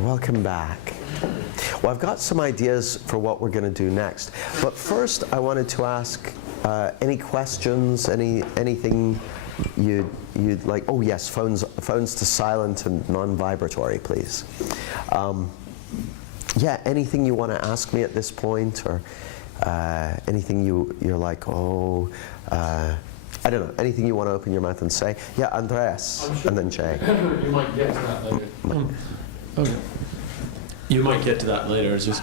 Welcome back. Well, I've got some ideas for what we're going to do next. But first, I wanted to ask any questions, anything you'd like. Oh yes, phones to silent and non-vibratory, please. Yeah, anything you want to ask me at this point, or anything you're like, oh, I don't know, anything you want to open your mouth and say. Yeah, Andreas, sure. and then Jay. You might get to that later. Okay. You might get to that later. It's just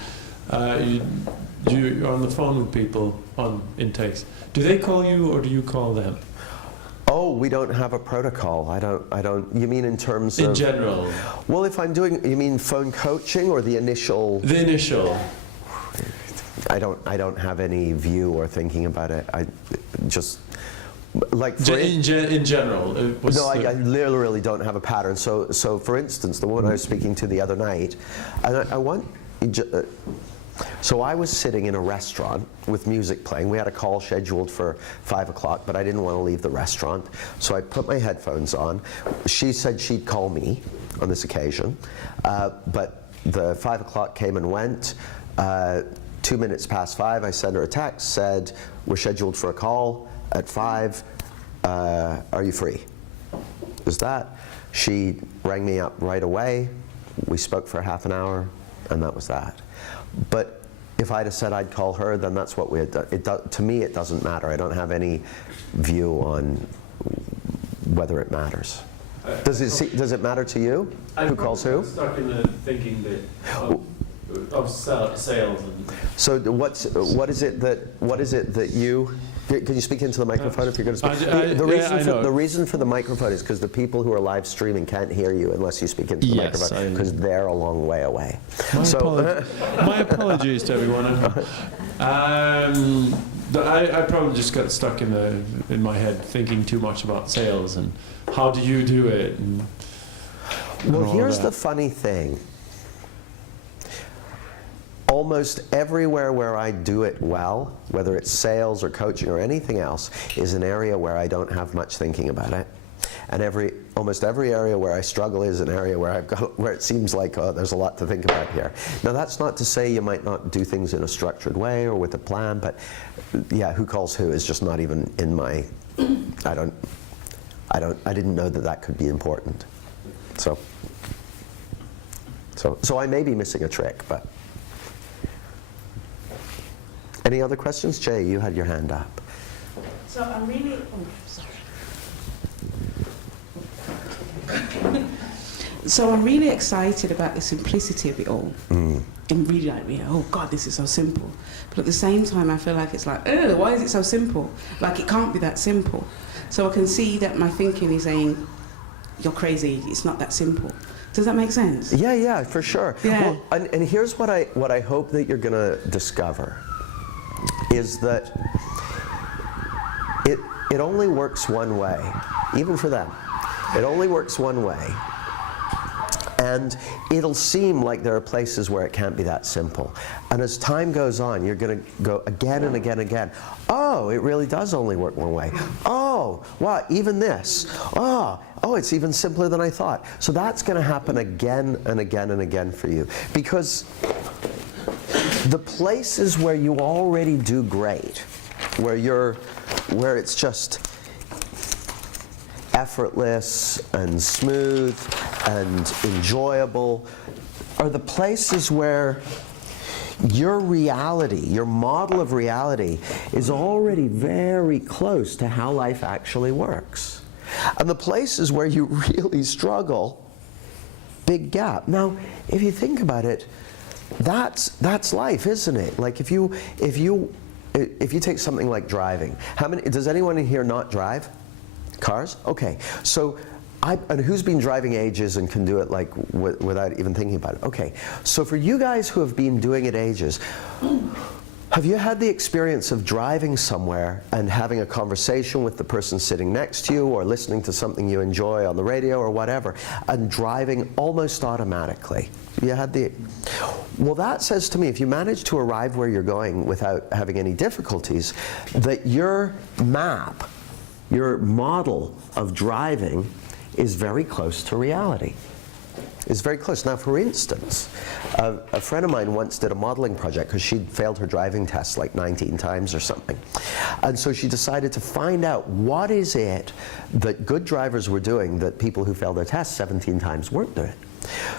you're on the phone with people on intakes. Do they call you or do you call them? Oh, we don't have a protocol. I don't. You mean in terms of? In general. Well, if I'm doing, you mean phone coaching or the initial? The initial. I don't have any view or thinking about it. I just like in general. No, I literally don't have a pattern. So for instance, the woman I was speaking to the other night, and so I was sitting in a restaurant with music playing. We had a call scheduled for 5 o'clock, but I didn't want to leave the restaurant. So I put my headphones on. She said she'd call me on this occasion, but the 5 o'clock came and went. 2 minutes past 5, I sent her a text, said, we're scheduled for a call at 5, are you free? Is that? She rang me up right away. We spoke for half an hour, and that was that. But if I'd have said I'd call her, then that's what we had done. To me, it doesn't matter. I don't have any view on whether it matters. Does it matter to you? Who calls who? I'm stuck in the thinking bit of sales. So what is it that you? Can you speak into the microphone if you're going to speak? The reason for the microphone is because the people who are live streaming can't hear you unless you speak into the microphone, because they're a long way away. My apologies to everyone. I probably just got stuck in my head thinking too much about sales and how do you do it. Well, here's the funny thing. Almost everywhere where I do it well, whether it's sales or coaching or anything else, is an area where I don't have much thinking about it. And almost every area where I struggle is an area where where it seems like, oh, there's a lot to think about here. Now that's not to say you might not do things in a structured way or with a plan, but yeah, who calls who is just not even in my, I didn't know that could be important. So I may be missing a trick, but. Any other questions? Jay, you had your hand up. So I'm really, So I'm really excited about the simplicity of it all. And really like, oh God, this is so simple. But at the same time, I feel like it's like, why is it so simple? Like it can't be that simple. So I can see that my thinking is saying, you're crazy, it's not that simple. Does that make sense? Yeah, for sure. Yeah. Well, and here's what I hope that you're gonna discover. Is that it only works one way, even for them. It only works one way. And it'll seem like there are places where it can't be that simple. And as time goes on, you're going to go again and again and again. Oh, it really does only work one way. Oh, wow, even this. Oh, it's even simpler than I thought. So that's going to happen again and again and again for you. Because the places where you already do great, where it's just effortless and smooth and enjoyable, are the places where your reality, your model of reality, is already very close to how life actually works. And the places where you really struggle, big gap. Now, if you think about it, that's life, isn't it? Like if you take something like driving, does anyone in here not drive cars? Okay, so and who's been driving ages and can do it like without even thinking about it? Okay, so for you guys who have been doing it ages, have you had the experience of driving somewhere and having a conversation with the person sitting next to you, or listening to something you enjoy on the radio or whatever, and driving almost automatically? You had well, that says to me, if you manage to arrive where you're going without having any difficulties, that your map, your model of driving is very close to reality. Is very close. Now, for instance, a friend of mine once did a modeling project because she'd failed her driving test like 19 times or something. And so she decided to find out what is it that good drivers were doing that people who failed their test 17 times weren't doing.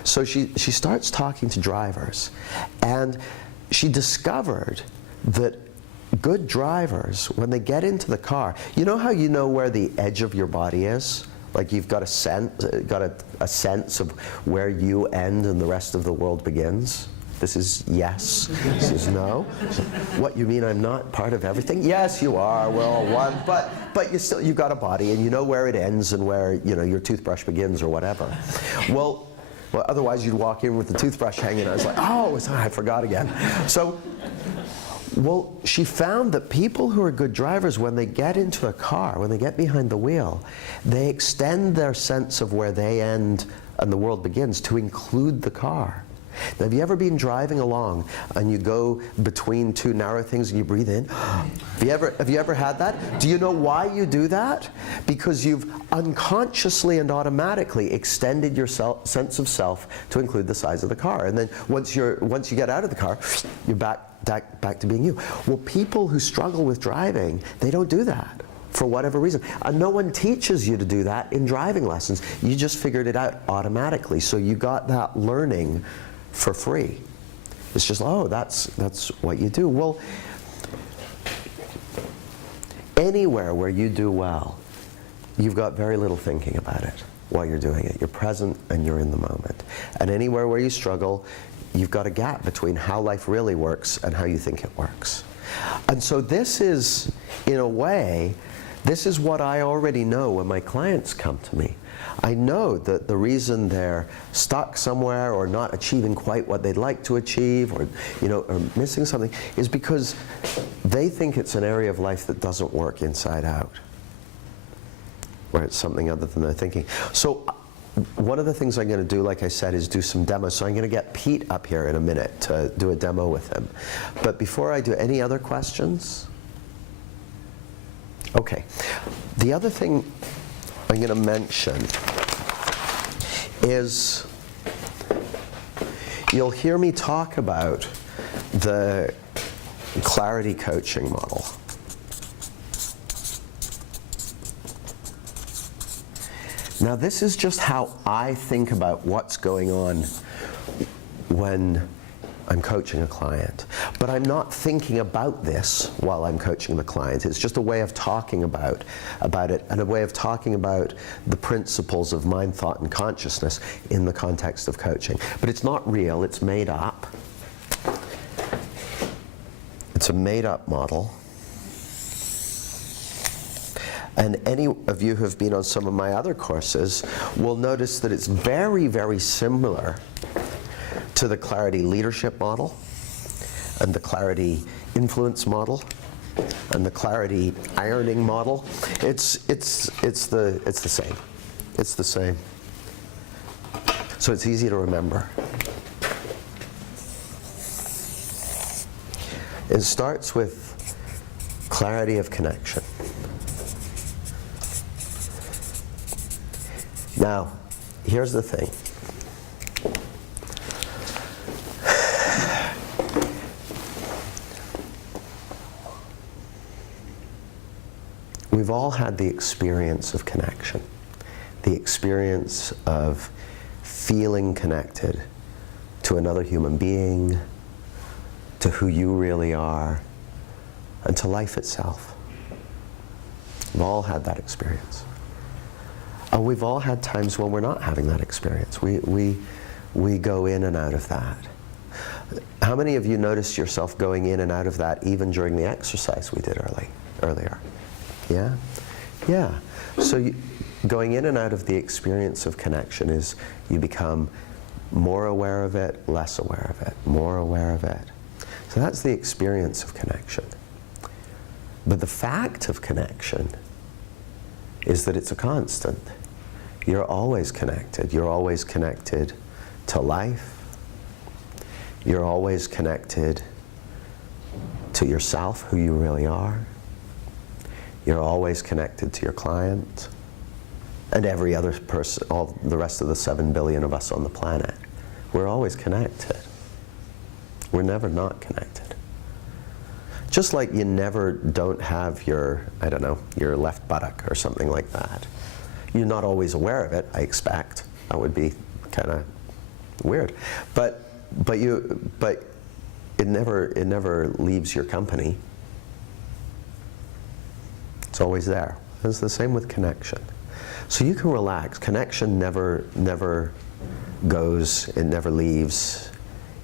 So she starts talking to drivers, and she discovered that good drivers, when they get into the car, you know how you know where the edge of your body is? Like you've got a sense of where you end and the rest of the world begins? This is yes. This is no. So, what, you mean I'm not part of everything? Yes, you are. We're all one. But you've got a body, and you know where it ends and where your toothbrush begins or whatever. Well, otherwise you'd walk in with the toothbrush hanging. I was like, oh, I forgot again. So. Well, she found that people who are good drivers, when they get into a car, when they get behind the wheel, they extend their sense of where they end and the world begins to include the car. Now, have you ever been driving along and you go between two narrow things and you breathe in? Have you ever had that? Do you know why you do that? Because you've unconsciously and automatically extended your sense of self to include the size of the car. And then once you get out of the car, you're back to being you. Well, people who struggle with driving, they don't do that for whatever reason. And no one teaches you to do that in driving lessons. You just figured it out automatically. So you got that learning for free. It's just, oh, that's what you do. Well, anywhere where you do well, you've got very little thinking about it while you're doing it. You're present and you're in the moment. And anywhere where you struggle, you've got a gap between how life really works and how you think it works. And so this is, in a way, this is what I already know when my clients come to me. I know that the reason they're stuck somewhere or not achieving quite what they'd like to achieve, or or missing something, is because they think it's an area of life that doesn't work inside out, where it's something other than their thinking. So one of the things I'm going to do, like I said, is do some demos. So I'm going to get Pete up here in a minute to do a demo with him. But before I do, any other questions? Okay. The other thing I'm going to mention is you'll hear me talk about the clarity coaching model. Now, this is just how I think about what's going on when I'm coaching a client. But I'm not thinking about this while I'm coaching the client. It's just a way of talking about it, and a way of talking about the principles of mind, thought, and consciousness in the context of coaching. But it's not real, it's made up. It's a made-up model. And any of you who have been on some of my other courses will notice that it's very, very similar to the clarity leadership model, and the clarity influence model, and the clarity ironing model. It's the same. It's the same. So it's easy to remember. It starts with clarity of connection. Now, here's the thing. We've all had the experience of connection, the experience of feeling connected to another human being, to who you really are, and to life itself. We've all had that experience. And we've all had times when we're not having that experience. We go in and out of that. How many of you noticed yourself going in and out of that even during the exercise we did earlier? Yeah? Yeah. So going in and out of the experience of connection is you become more aware of it, less aware of it, more aware of it. So that's the experience of connection. But the fact of connection is that it's a constant. You're always connected. You're always connected to life. You're always connected to yourself, who you really are. You're always connected to your client. and every other person, all the rest of the 7 billion of us on the planet. We're always connected. We're never not connected. Just like you never don't have your, I don't know, your left buttock or something like that. You're not always aware of it, I expect. That would be kind of weird. But it never leaves your company. It's always there. It's the same with connection. So you can relax. Connection never goes, it never leaves,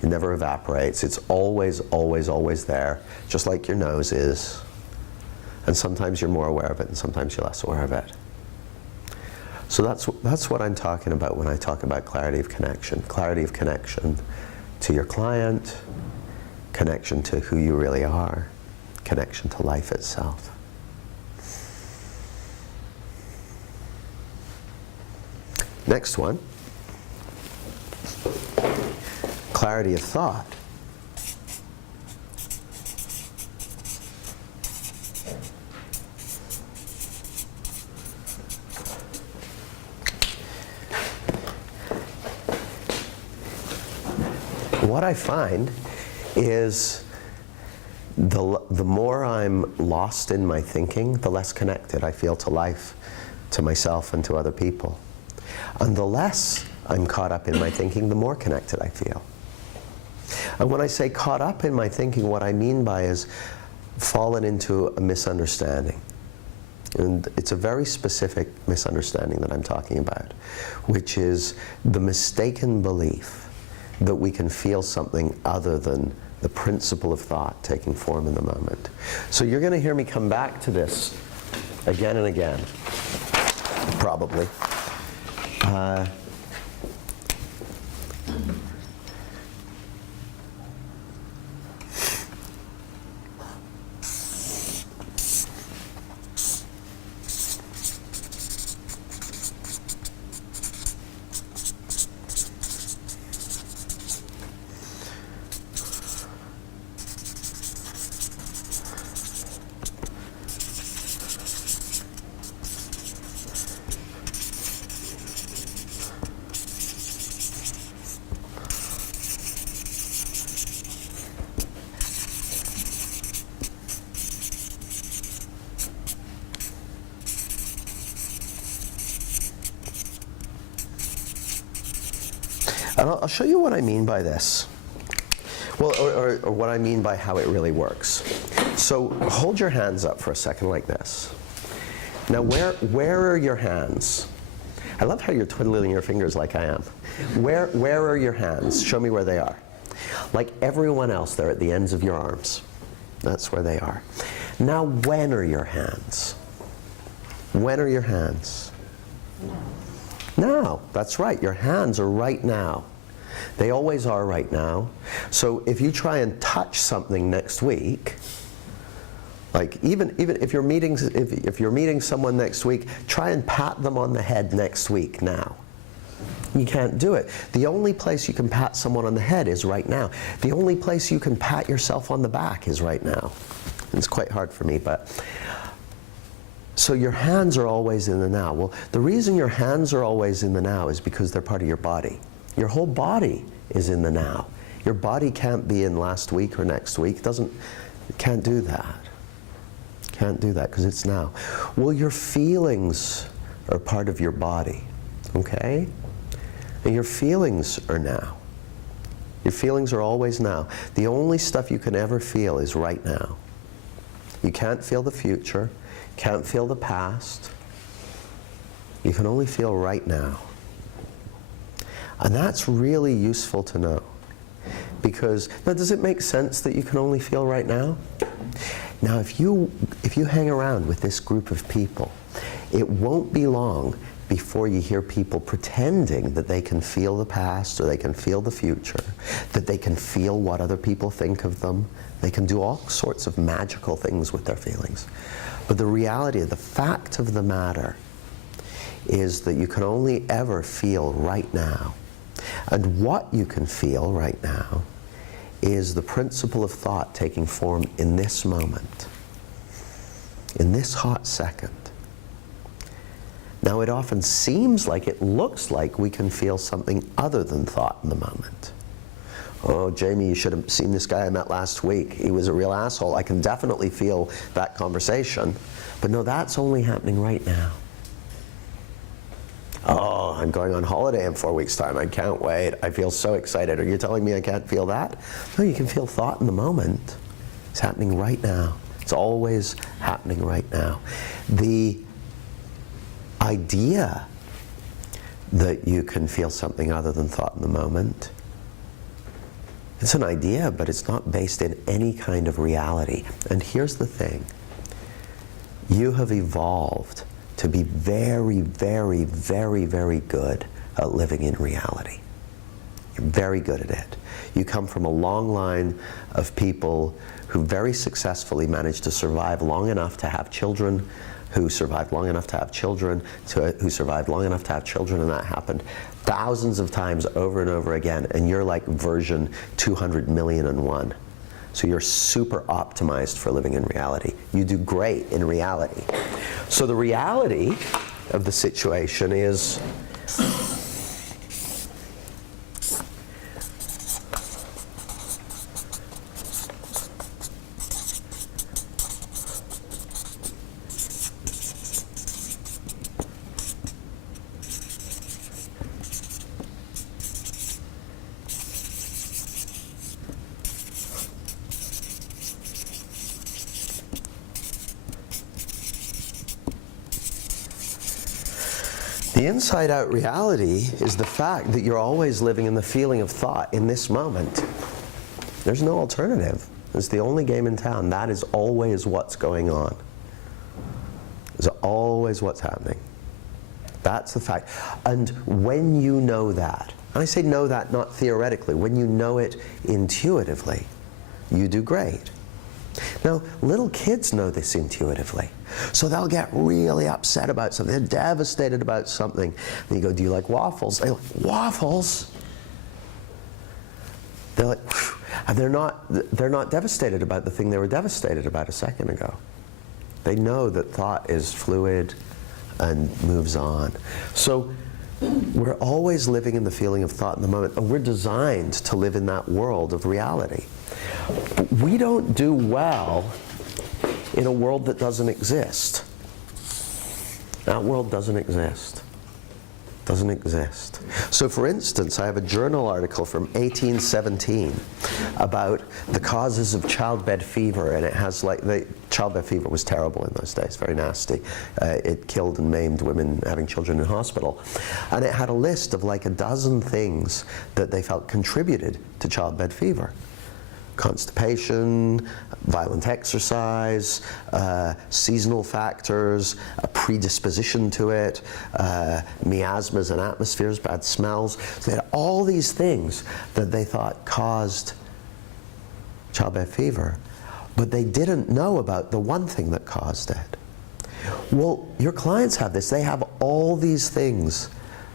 it never evaporates. It's always, always, always there, just like your nose is. And sometimes you're more aware of it, and sometimes you're less aware of it. So that's what I'm talking about when I talk about clarity of connection. Clarity of connection to your client, connection to who you really are, connection to life itself. Next one, clarity of thought. What I find is the more I'm lost in my thinking, the less connected I feel to life, to myself, and to other people. And the less I'm caught up in my thinking, the more connected I feel. And when I say caught up in my thinking, what I mean by is fallen into a misunderstanding. And it's a very specific misunderstanding that I'm talking about, which is the mistaken belief that we can feel something other than the principle of thought taking form in the moment. So you're going to hear me come back to this again and again, probably. And I'll show you what I mean by this. Well, or what I mean by how it really works. So hold your hands up for a second like this. Now where are your hands? I love how you're twiddling your fingers like I am. Where are your hands? Show me where they are. Like everyone else, they're at the ends of your arms. That's where they are. Now when are your hands? When are your hands? Now, that's right, your hands are right now. They always are right now. So if you try and touch something next week, like even if you're meeting someone next week, try and pat them on the head next week now. You can't do it. The only place you can pat someone on the head is right now. The only place you can pat yourself on the back is right now. It's quite hard for me, but so your hands are always in the now. Well, the reason your hands are always in the now is because they're part of your body. Your whole body is in the now. Your body can't be in last week or next week. It can't do that. Can't do that because it's now. Well, your feelings are part of your body, okay? And your feelings are now. Your feelings are always now. The only stuff you can ever feel is right now. You can't feel the future. Can't feel the past. You can only feel right now. And that's really useful to know. Because, now does it make sense that you can only feel right now? Now if you hang around with this group of people, it won't be long before you hear people pretending that they can feel the past or they can feel the future, that they can feel what other people think of them. They can do all sorts of magical things with their feelings. But the reality, the fact of the matter is that you can only ever feel right now. And what you can feel right now is the principle of thought taking form in this moment, in this hot second. Now, it often seems like, it looks like we can feel something other than thought in the moment. Oh, Jamie, you should have seen this guy I met last week. He was a real asshole. I can definitely feel that conversation. But no, that's only happening right now. Oh, I'm going on holiday in 4 weeks' time. I can't wait. I feel so excited. Are you telling me I can't feel that? No, you can feel thought in the moment. It's happening right now. It's always happening right now. The idea that you can feel something other than thought in the moment, it's an idea, but it's not based in any kind of reality. And here's the thing. You have evolved to be very, very, very, very good at living in reality. You're very good at it. You come from a long line of people who very successfully managed to survive long enough to have children, who survived long enough to have children, who survived long enough to have children, and that happened thousands of times over and over again, and you're like version 200,000,001. So you're super optimized for living in reality. You do great in reality. So the reality of the situation is the inside-out reality is the fact that you're always living in the feeling of thought in this moment. There's no alternative. It's the only game in town. That is always what's going on. It's always what's happening. That's the fact. And when you know that, and I say know that not theoretically, when you know it intuitively, you do great. Now, little kids know this intuitively. So they'll get really upset about something. They're devastated about something. And you go, do you like waffles? They're like, waffles? They're like, phew. And they're not devastated about the thing they were devastated about a second ago. They know that thought is fluid and moves on. So we're always living in the feeling of thought in the moment, and we're designed to live in that world of reality. We don't do well in a world that doesn't exist. That world doesn't exist. Doesn't exist. So for instance, I have a journal article from 1817 about the causes of childbed fever, and it has childbed fever was terrible in those days, very nasty. It killed and maimed women having children in hospital. And it had a list of like a dozen things that they felt contributed to childbed fever. Constipation, violent exercise, seasonal factors, a predisposition to it, miasmas and atmospheres, bad smells. So they had all these things that they thought caused childbed fever, but they didn't know about the one thing that caused it. Well, your clients have this. They have all these things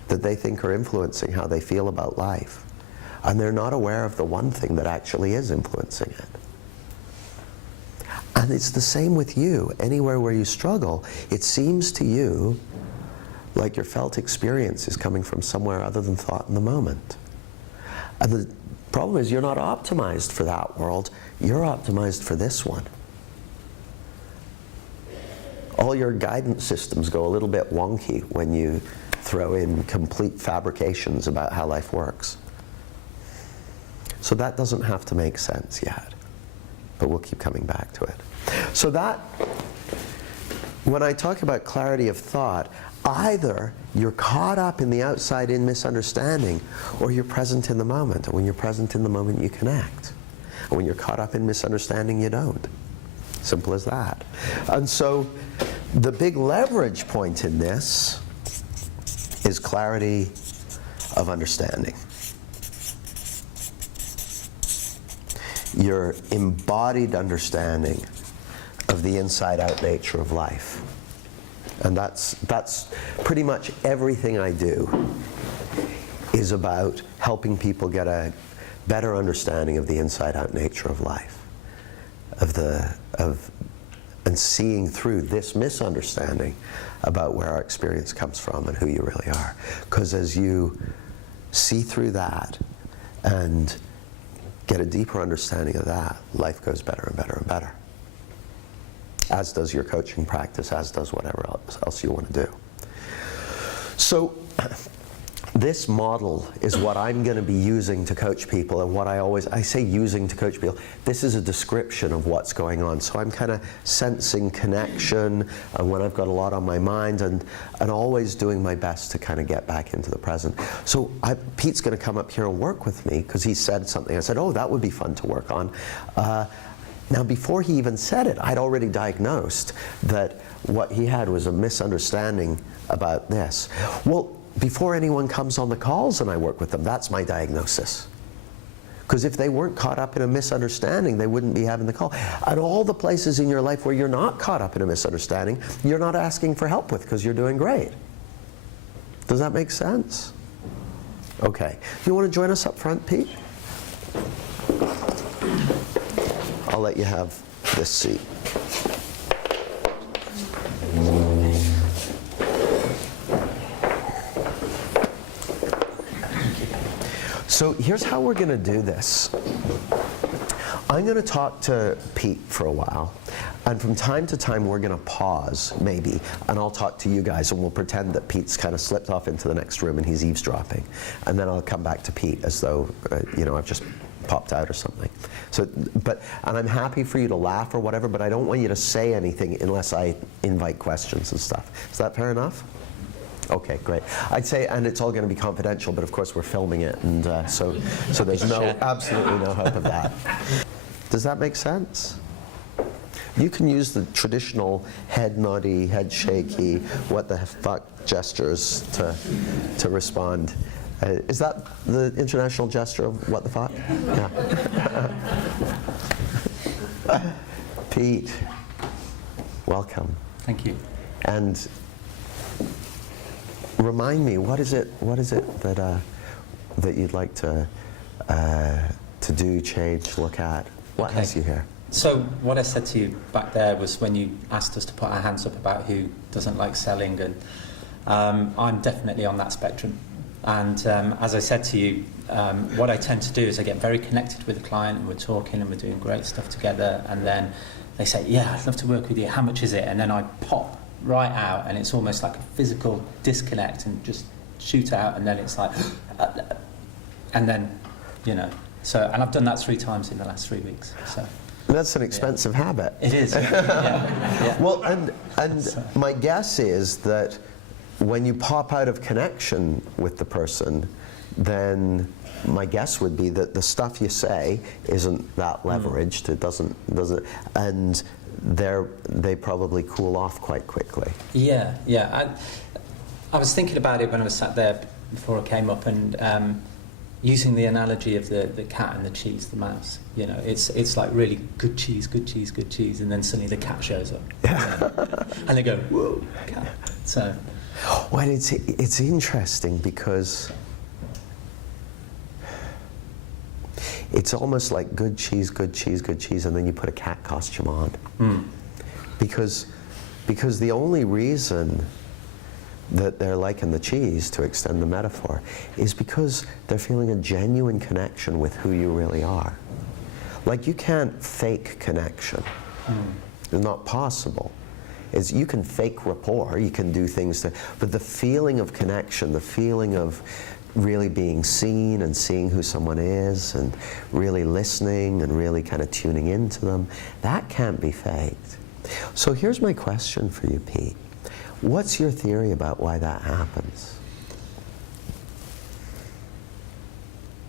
that they think are influencing how they feel about life. And they're not aware of the one thing that actually is influencing it. And it's the same with you. Anywhere where you struggle, it seems to you like your felt experience is coming from somewhere other than thought in the moment. And the problem is you're not optimized for that world. You're optimized for this one. All your guidance systems go a little bit wonky when you throw in complete fabrications about how life works. So that doesn't have to make sense yet, but we'll keep coming back to it. So that, when I talk about clarity of thought, either you're caught up in the outside-in misunderstanding, or you're present in the moment. And when you're present in the moment, you connect. And when you're caught up in misunderstanding, you don't. Simple as that. And so the big leverage point in this is clarity of understanding. Your embodied understanding of the inside-out nature of life. And that's pretty much everything I do is about helping people get a better understanding of the inside-out nature of life, of and seeing through this misunderstanding about where our experience comes from and who you really are. Because as you see through that and get a deeper understanding of that, life goes better and better and better. As does your coaching practice, as does whatever else you want to do. So this model is what I'm going to be using to coach people, and what I say using to coach people, this is a description of what's going on. So I'm kind of sensing connection when I've got a lot on my mind, and always doing my best to kind of get back into the present. So Pete's going to come up here and work with me because he said something. I said, oh, that would be fun to work on. Now, before he even said it, I'd already diagnosed that what he had was a misunderstanding about this. Well, before anyone comes on the calls and I work with them, that's my diagnosis. Because if they weren't caught up in a misunderstanding, they wouldn't be having the call. And all the places in your life where you're not caught up in a misunderstanding, you're not asking for help with because you're doing great. Does that make sense? Okay. You want to join us up front, Pete? I'll let you have this seat. So here's how we're going to do this. I'm going to talk to Pete for a while, and from time to time we're going to pause, maybe, and I'll talk to you guys, and we'll pretend that Pete's kind of slipped off into the next room and he's eavesdropping, and then I'll come back to Pete as though, I've just popped out or something. So, and I'm happy for you to laugh or whatever, but I don't want you to say anything unless I invite questions and stuff. Is that fair enough? Okay, great. I'd say, and it's all going to be confidential, but of course we're filming it, and so there's absolutely no hope of that. Does that make sense? You can use the traditional head noddy, head shaky, what the fuck gestures to respond. Is that the international gesture of what the fuck? Yeah. Pete, welcome. Thank you. And remind me, what is it that you'd like to do, change, look at? What has you here? So what I said to you back there was when you asked us to put our hands up about who doesn't like selling, and I'm definitely on that spectrum. And as I said to you, what I tend to do is I get very connected with the client, and we're talking and we're doing great stuff together, and then they say, yeah, I'd love to work with you, how much is it? And then I pop right out, and it's almost like a physical disconnect and just shoot out, and then it's like, and then, so, and I've done that 3 times in the last 3 weeks. So that's an expensive habit. it is. Yeah. Well, and my guess is that when you pop out of connection with the person, then my guess would be that the stuff you say isn't that leveraged. It doesn't, and they probably cool off quite quickly. Yeah. I was thinking about it when I was sat there before I came up, and using the analogy of the cat and the cheese, the mouse. It's like really good cheese, and then suddenly the cat shows up, and they go, whoa, cat. So. Well, it's interesting because it's almost like good cheese, and then you put a cat costume on. Because the only reason that they're liking the cheese, to extend the metaphor, is because they're feeling a genuine connection with who you really are. Like, you can't fake connection. It's not possible. You can fake rapport, you can do things but the feeling of connection, the feeling of really being seen and seeing who someone is and really listening and really kind of tuning into them, that can't be faked. So here's my question for you, Pete. What's your theory about why that happens?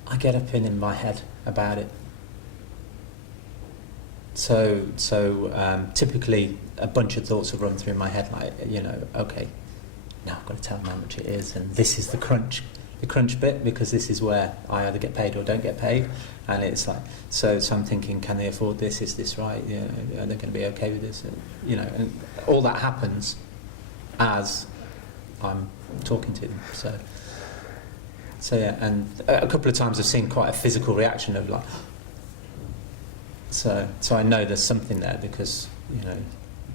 I get up in my head about it. So typically a bunch of thoughts will run through my head, like, okay, now I've got to tell them how much it is, and this is the crunch bit, because this is where I either get paid or don't get paid, and it's like, so I'm thinking, can they afford this? Is this right? Are they going to be okay with this? And all that happens as I'm talking to them. So yeah, and a couple of times I've seen quite a physical reaction of like. So I know there's something there, because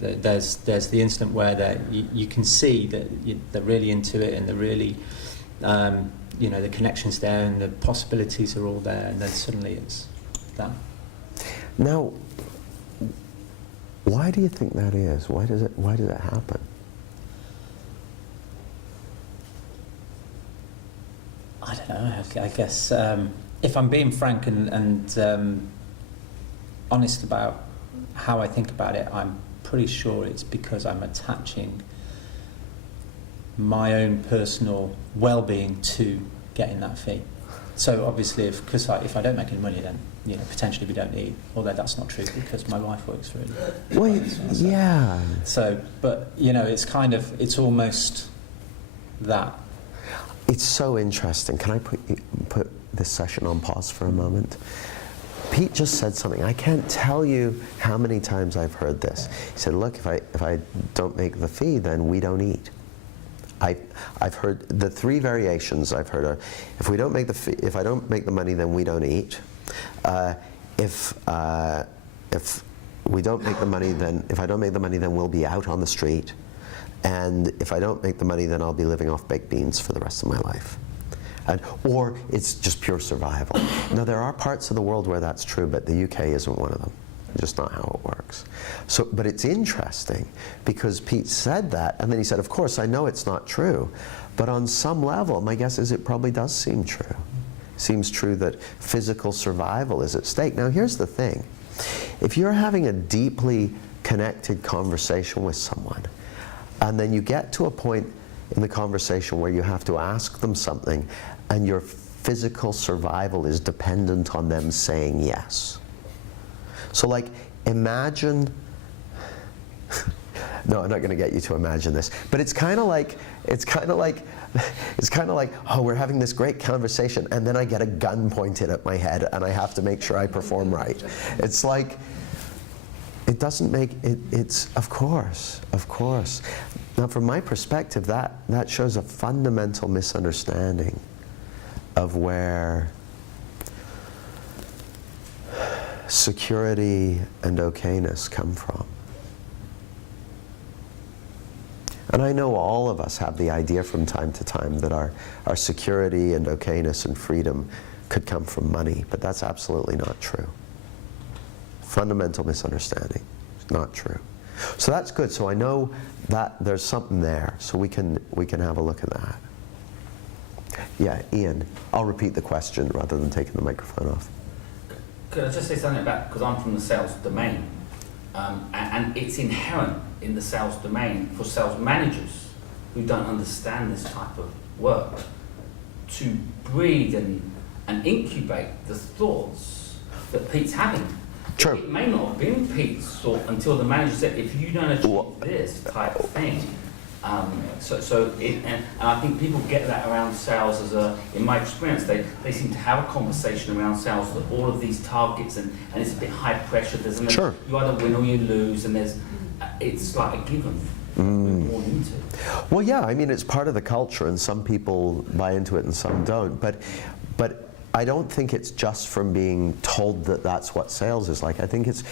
There's the instant where you can see that they're really into it, and they're really, the connection's there, and the possibilities are all there, and then suddenly it's done. Now, why do you think that is? Why does it happen? I don't know. I guess if I'm being frank and honest about how I think about it, I'm pretty sure it's because I'm attaching my own personal well-being to getting that fee. So obviously, if I don't make any money, then potentially we don't eat. Although that's not true because my wife works for it. Well, yeah. So, but it's almost that. It's so interesting. Can I put this session on pause for a moment? Pete just said something. I can't tell you how many times I've heard this. He said, "Look, if I don't make the fee, then we don't eat." I've heard the three variations I've heard are: if we don't make the fee, if I don't make the money, then we don't eat. If we don't make the money, then if I don't make the money, then we'll be out on the street. And if I don't make the money, then I'll be living off baked beans for the rest of my life. Or it's just pure survival. Now, there are parts of the world where that's true, but the UK isn't one of them. Just not how it works. So, but it's interesting because Pete said that, and then he said, of course, I know it's not true, but on some level, my guess is it probably does seem true. Seems true that physical survival is at stake. Now, here's the thing. If you're having a deeply connected conversation with someone, and then you get to a point in the conversation where you have to ask them something, and your physical survival is dependent on them saying yes. So, like, imagine, no, I'm not going to get you to imagine this, but it's kind of like, oh, we're having this great conversation, and then I get a gun pointed at my head, and I have to make sure I perform right. It's like, it doesn't make it. It's of course. Now, from my perspective, that shows a fundamental misunderstanding of where security and okayness come from. And I know all of us have the idea from time to time that our security and okayness and freedom could come from money, but that's absolutely not true. Fundamental misunderstanding. It's not true. So that's good. So I know that there's something there. So we can have a look at that. Yeah, Ian. I'll repeat the question rather than taking the microphone off. Could I just say something about, because I'm from the sales domain, and it's inherent in the sales domain for sales managers who don't understand this type of work to breed and incubate the thoughts that Pete's having. True. It may not have been Pete's thought until the manager said, if you don't achieve this type of thing. And I think people get that around sales in my experience, they seem to have a conversation around sales that all of these targets and it's a bit high pressure. Sure. You either win or you lose, and it's like a given. We're born into. Well, yeah, I mean, it's part of the culture, and some people buy into it and some don't. But I don't think it's just from being told that that's what sales is like. I think it's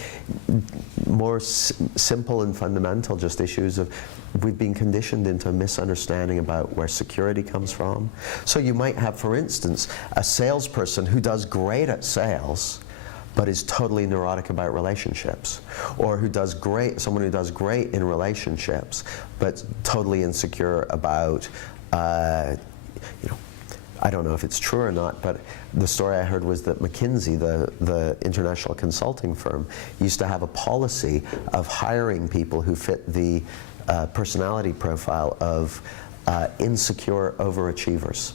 more simple and fundamental, just issues of we've been conditioned into a misunderstanding about where security comes from. So you might have, for instance, a salesperson who does great at sales, but is totally neurotic about relationships, or someone who does great in relationships, but totally insecure about, I don't know if it's true or not, but the story I heard was that McKinsey, the international consulting firm, used to have a policy of hiring people who fit the personality profile of insecure overachievers.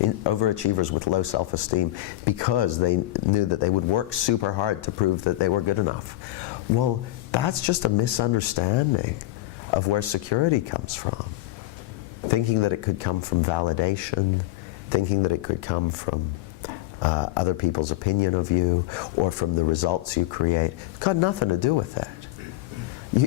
Overachievers with low self-esteem, because they knew that they would work super hard to prove that they were good enough. Well, that's just a misunderstanding of where security comes from. Thinking that it could come from validation, thinking that it could come from other people's opinion of you, or from the results you create. It's got nothing to do with that. You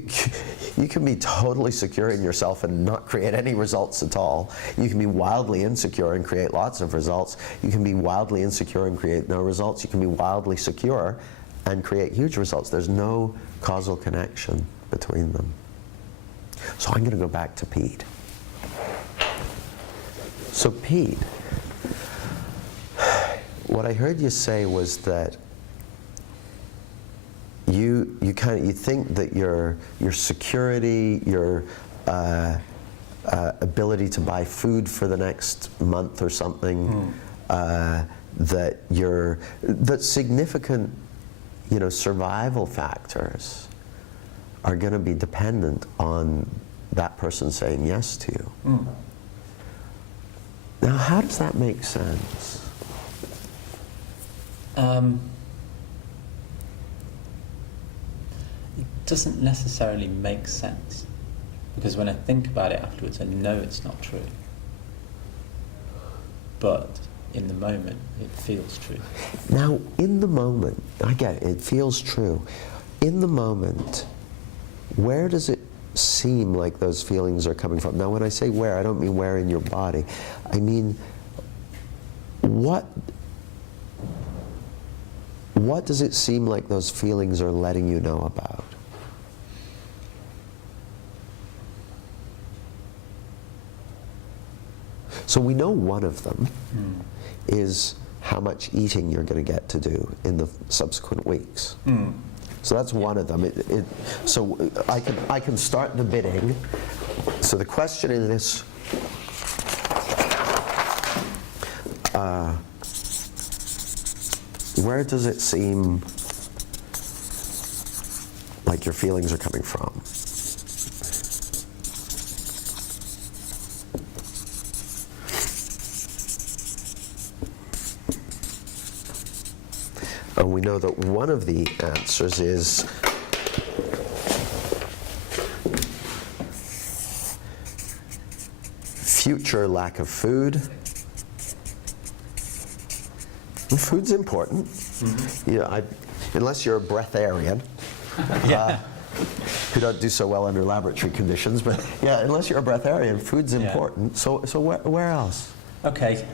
can be totally secure in yourself and not create any results at all. You can be wildly insecure and create lots of results. You can be wildly insecure and create no results. You can be wildly secure and create huge results. There's no causal connection between them. So I'm going to go back to Pete. So Pete, what I heard you say was that you think that your security, your ability to buy food for the next month or something, that significant, survival factors are going to be dependent on that person saying yes to you. Now, how does that make sense? It doesn't necessarily make sense, because when I think about it afterwards, I know it's not true. But in the moment, it feels true. Now, in the moment, I get it, it feels true. In the moment, where does it seem like those feelings are coming from? Now, when I say where, I don't mean where in your body. I mean, what does it seem like those feelings are letting you know about? So we know one of them is how much eating you're going to get to do in the subsequent weeks. So that's one of them. So I can start the bidding. So the question is, where does it seem like your feelings are coming from? And we know that one of the answers is future lack of food. And food's important. Unless you're a breatharian, who don't do so well under laboratory conditions. But yeah, unless you're a breatharian, food's important. So where else? Okay.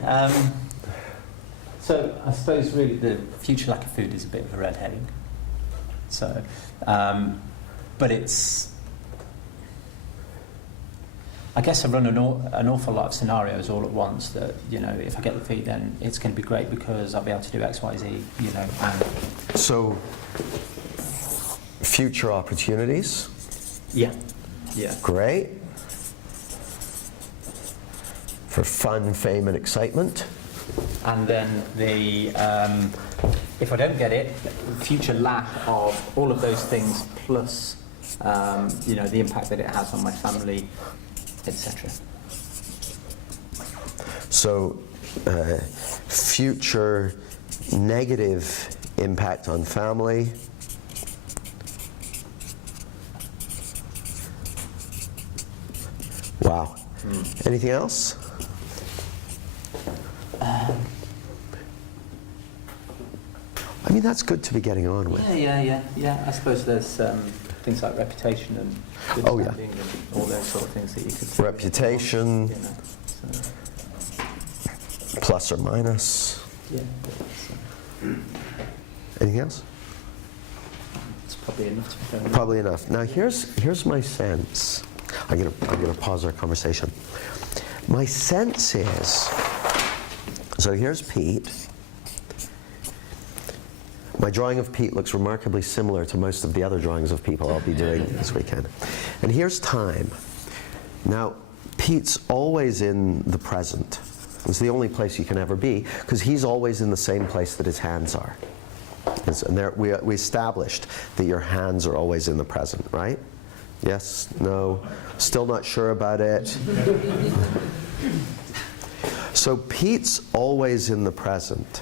So I suppose really the future lack of food is a bit of a red herring. So, but it's, I guess I run an awful lot of scenarios all at once that, if I get the feed, then it's going to be great because I'll be able to do X, Y, Z, and... So, future opportunities? Yeah. Great. For fun, fame, and excitement? And then if I don't get it, future lack of all of those things plus, the impact that it has on my family, etc. So, future negative impact on family. Wow. Anything else? I mean, that's good to be getting on with. Yeah. I suppose there's things like reputation and good standing and all those sort of things that you could see. Reputation, plus or minus. Yeah. Anything else? It's probably enough to be fair. Probably enough. Now, here's my sense. I'm gonna pause our conversation. My sense is, so here's Pete. My drawing of Pete looks remarkably similar to most of the other drawings of people I'll be doing this weekend. And here's time. Now, Pete's always in the present. It's the only place you can ever be, because he's always in the same place that his hands are. And there, we established that your hands are always in the present, right? Yes? No? Still not sure about it? So Pete's always in the present.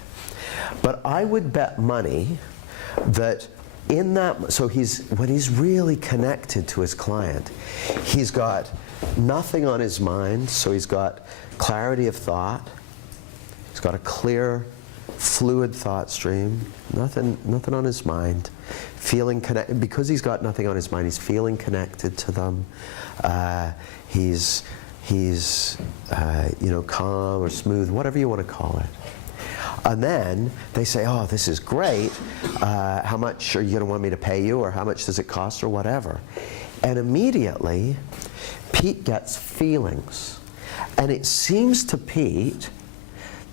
But I would bet money that in that, so when he's really connected to his client, he's got nothing on his mind, so he's got clarity of thought, he's got a clear, fluid thought stream, nothing on his mind, feeling connected, because he's got nothing on his mind, he's feeling connected to them, he's calm or smooth, whatever you want to call it. And then they say, oh, this is great. How much are you going to want me to pay you, or how much does it cost, or whatever. And immediately, Pete gets feelings. And it seems to Pete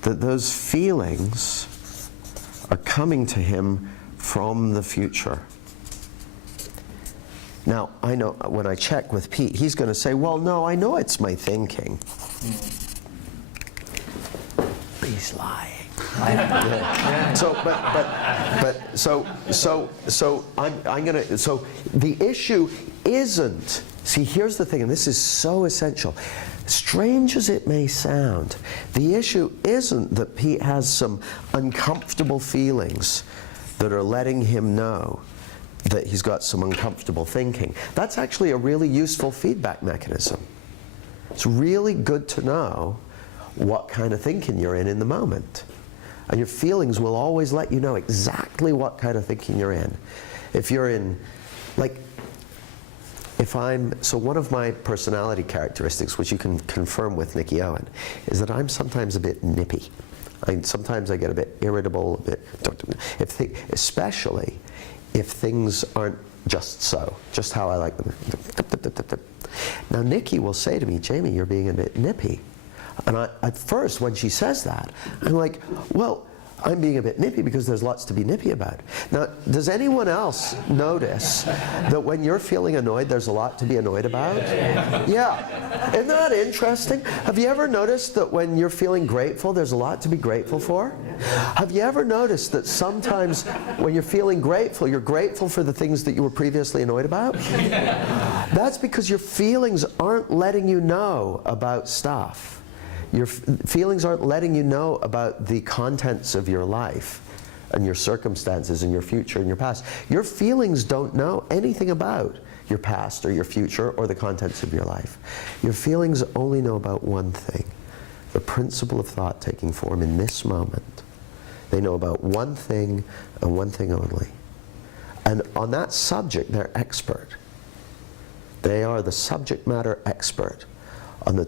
that those feelings are coming to him from the future. Now, I know when I check with Pete, he's going to say, well, no, I know it's my thinking. But he's lying. Yeah. So the issue isn't, see, here's the thing, and this is so essential. Strange as it may sound, the issue isn't that Pete has some uncomfortable feelings that are letting him know that he's got some uncomfortable thinking. That's actually a really useful feedback mechanism. It's really good to know what kind of thinking you're in the moment. And your feelings will always let you know exactly what kind of thinking you're in. If you're in, like, so one of my personality characteristics, which you can confirm with Nikki Owen, is that I'm sometimes a bit nippy. Sometimes I get a bit irritable, especially if things aren't just how I like them. Now Nikki will say to me, Jamie, you're being a bit nippy. And at first, when she says that, I'm like, well, I'm being a bit nippy because there's lots to be nippy about. Now, does anyone else notice that when you're feeling annoyed, there's a lot to be annoyed about? Yeah. Isn't that interesting? Have you ever noticed that when you're feeling grateful, there's a lot to be grateful for? Have you ever noticed that sometimes when you're feeling grateful, you're grateful for the things that you were previously annoyed about? That's because your feelings aren't letting you know about stuff. Your feelings aren't letting you know about the contents of your life and your circumstances and your future and your past. Your feelings don't know anything about your past or your future or the contents of your life. Your feelings only know about one thing, the principle of thought taking form in this moment. They know about one thing and one thing only. And on that subject, they're expert. They are the subject matter expert on the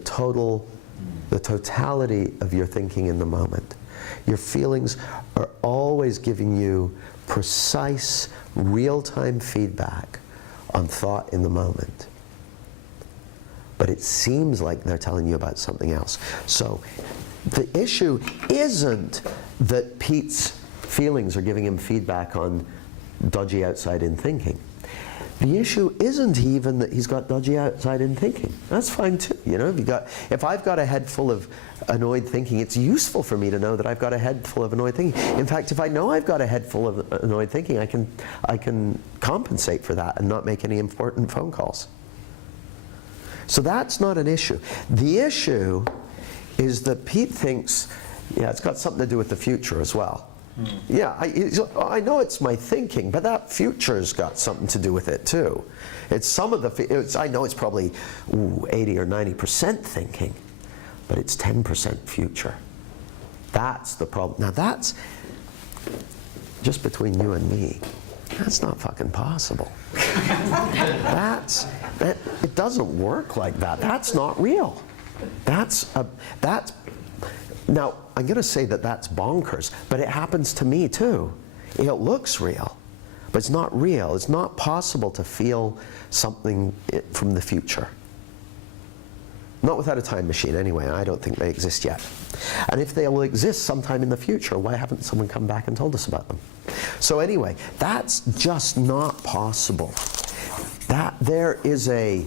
totality of your thinking in the moment. Your feelings are always giving you precise, real-time feedback on thought in the moment. But it seems like they're telling you about something else. So the issue isn't that Pete's feelings are giving him feedback on dodgy outside-in thinking. The issue isn't even that he's got dodgy outside-in thinking. That's fine too. You know, if I've got a head full of annoyed thinking, it's useful for me to know that I've got a head full of annoyed thinking. In fact, if I know I've got a head full of annoyed thinking, I can compensate for that and not make any important phone calls. So that's not an issue. The issue is that Pete thinks, yeah, it's got something to do with the future as well. Yeah, I know it's my thinking, but that future's got something to do with it too. I know it's probably 80 or 90% thinking, but it's 10% future. That's the problem. Now that's, just between you and me, that's not fucking possible. It doesn't work like that. That's not real. Now, I'm going to say that that's bonkers, but it happens to me too. It looks real, but it's not real. It's not possible to feel something from the future. Not without a time machine anyway. I don't think they exist yet. And if they will exist sometime in the future, why haven't someone come back and told us about them? So anyway, that's just not possible. There is a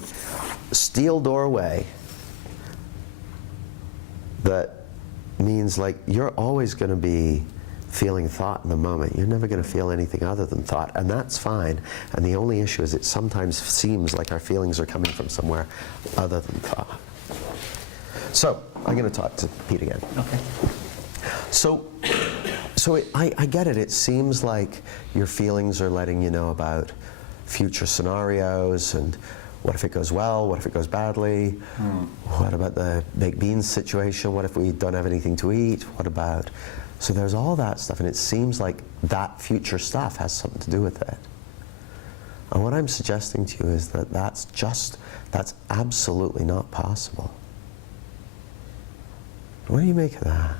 steel doorway that means, like, you're always going to be feeling thought in the moment. You're never going to feel anything other than thought, and that's fine. And the only issue is it sometimes seems like our feelings are coming from somewhere other than thought. So I'm going to talk to Pete again. Okay. So I get it. It seems like your feelings are letting you know about future scenarios and what if it goes well? What if it goes badly? What about the baked beans situation? What if we don't have anything to eat? What about? So there's all that stuff, and it seems like that future stuff has something to do with it. And what I'm suggesting to you is that that's absolutely not possible. What do you make of that?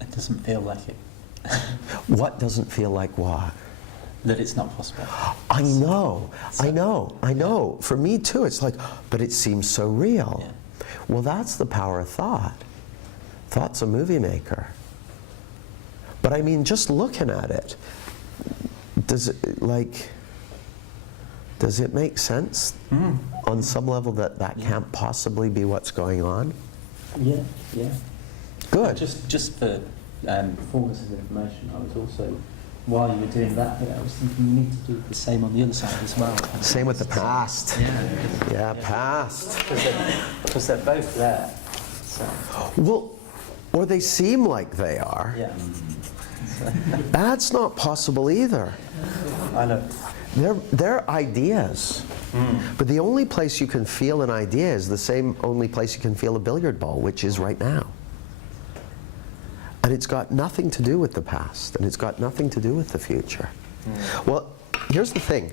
It doesn't feel like it. What doesn't feel like what? That it's not possible. I know, I know. For me too, it's like, but it seems so real. Yeah. Well, that's the power of thought. Thought's a movie maker. But I mean, just looking at it, does it make sense on some level that can't possibly be what's going on? Yeah. Good. Just for fullness of information, I was also, while you were doing that bit, I was thinking you need to do the same on the other side as well. Same with the past. Yeah, past. Because they're both there. So, Well, or they seem like they are. yeah. That's not possible either. I know. They're ideas. But the only place you can feel an idea is the same only place you can feel a billiard ball, which is right now. And it's got nothing to do with the past, and it's got nothing to do with the future. Well, here's the thing.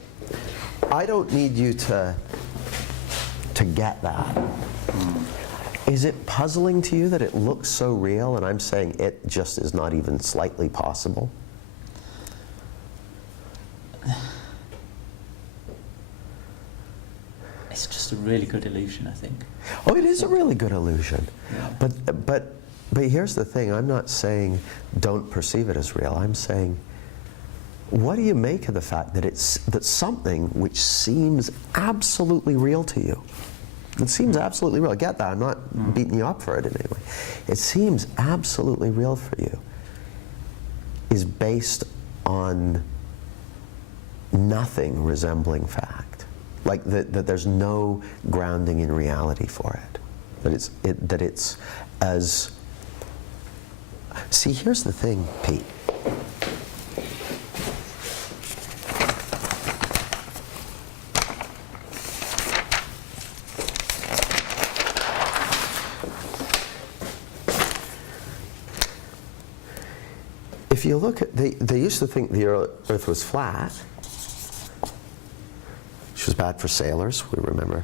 I don't need you to get that. Is it puzzling to you that it looks so real, and I'm saying it just is not even slightly possible? It's just a really good illusion, I think. Oh, it is a really good illusion. Yeah. But here's the thing. I'm not saying don't perceive it as real. I'm saying, what do you make of the fact that that something which seems absolutely real to you? It seems absolutely real. I get that. I'm not beating you up for it in any way. It seems absolutely real for you. Is based on nothing resembling fact. Like that there's no grounding in reality for it. That it's as... See, here's the thing, Pete. If you look at, they used to think the Earth was flat, which was bad for sailors, we remember.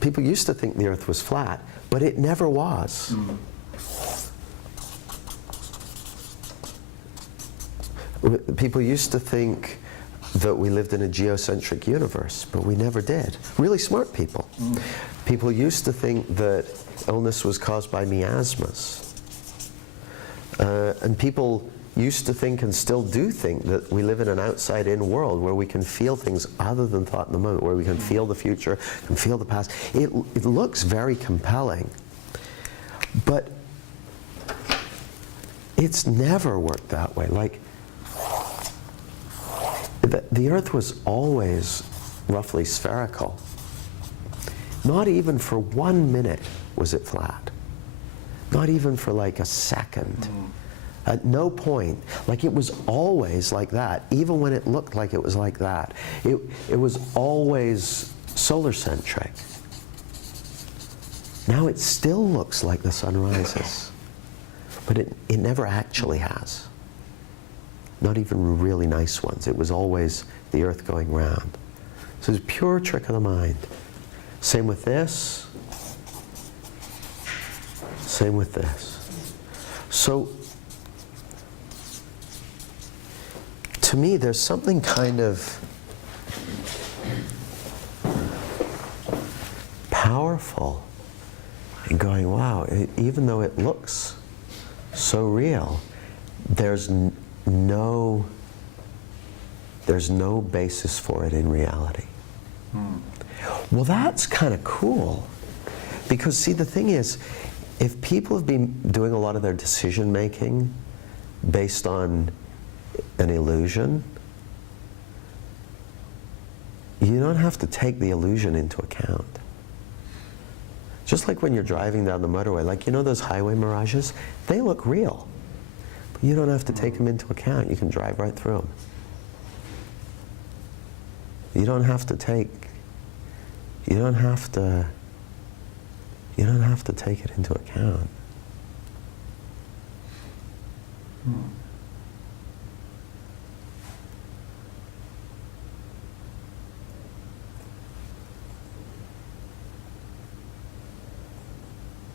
People used to think the Earth was flat, but it never was. People used to think that we lived in a geocentric universe, but we never did. Really smart people. People used to think that illness was caused by miasmas. And people used to think, and still do think, that we live in an outside-in world where we can feel things other than thought in the moment, where we can feel the future, can feel the past. It looks very compelling, but it's never worked that way. Like, the Earth was always roughly spherical. Not even for 1 minute was it flat. Not even for like a second. At no point. Like, it was always like that, even when it looked like it was like that. It was always solar-centric. Now it still looks like the sun rises, but it never actually has. Not even really nice ones. It was always the Earth going round. So it's a pure trick of the mind. Same with this. Same with this. So, to me, there's something kind of powerful in going, wow, even though it looks so real, there's no basis for it in reality. Well, that's kind of cool. Because, see, the thing is, if people have been doing a lot of their decision making based on an illusion, you don't have to take the illusion into account. Just like when you're driving down the motorway, like, you know those highway mirages? They look real. But you don't have to take them into account. You can drive right through them. You don't have to take it into account.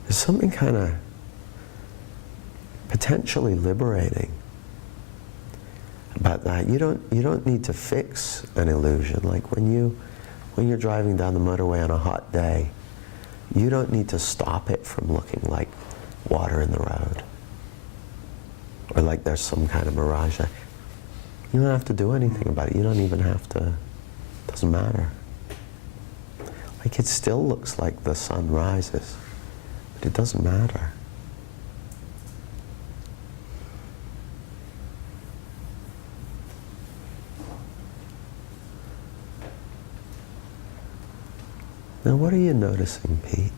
There's something kind of potentially liberating about that. You don't need to fix an illusion. Like when you're driving down the motorway on a hot day, you don't need to stop it from looking like water in the road, or like there's some kind of mirage. You don't have to do anything about it. You don't even have to. It doesn't matter. Like it still looks like the sun rises, but it doesn't matter. Now, what are you noticing, Pete?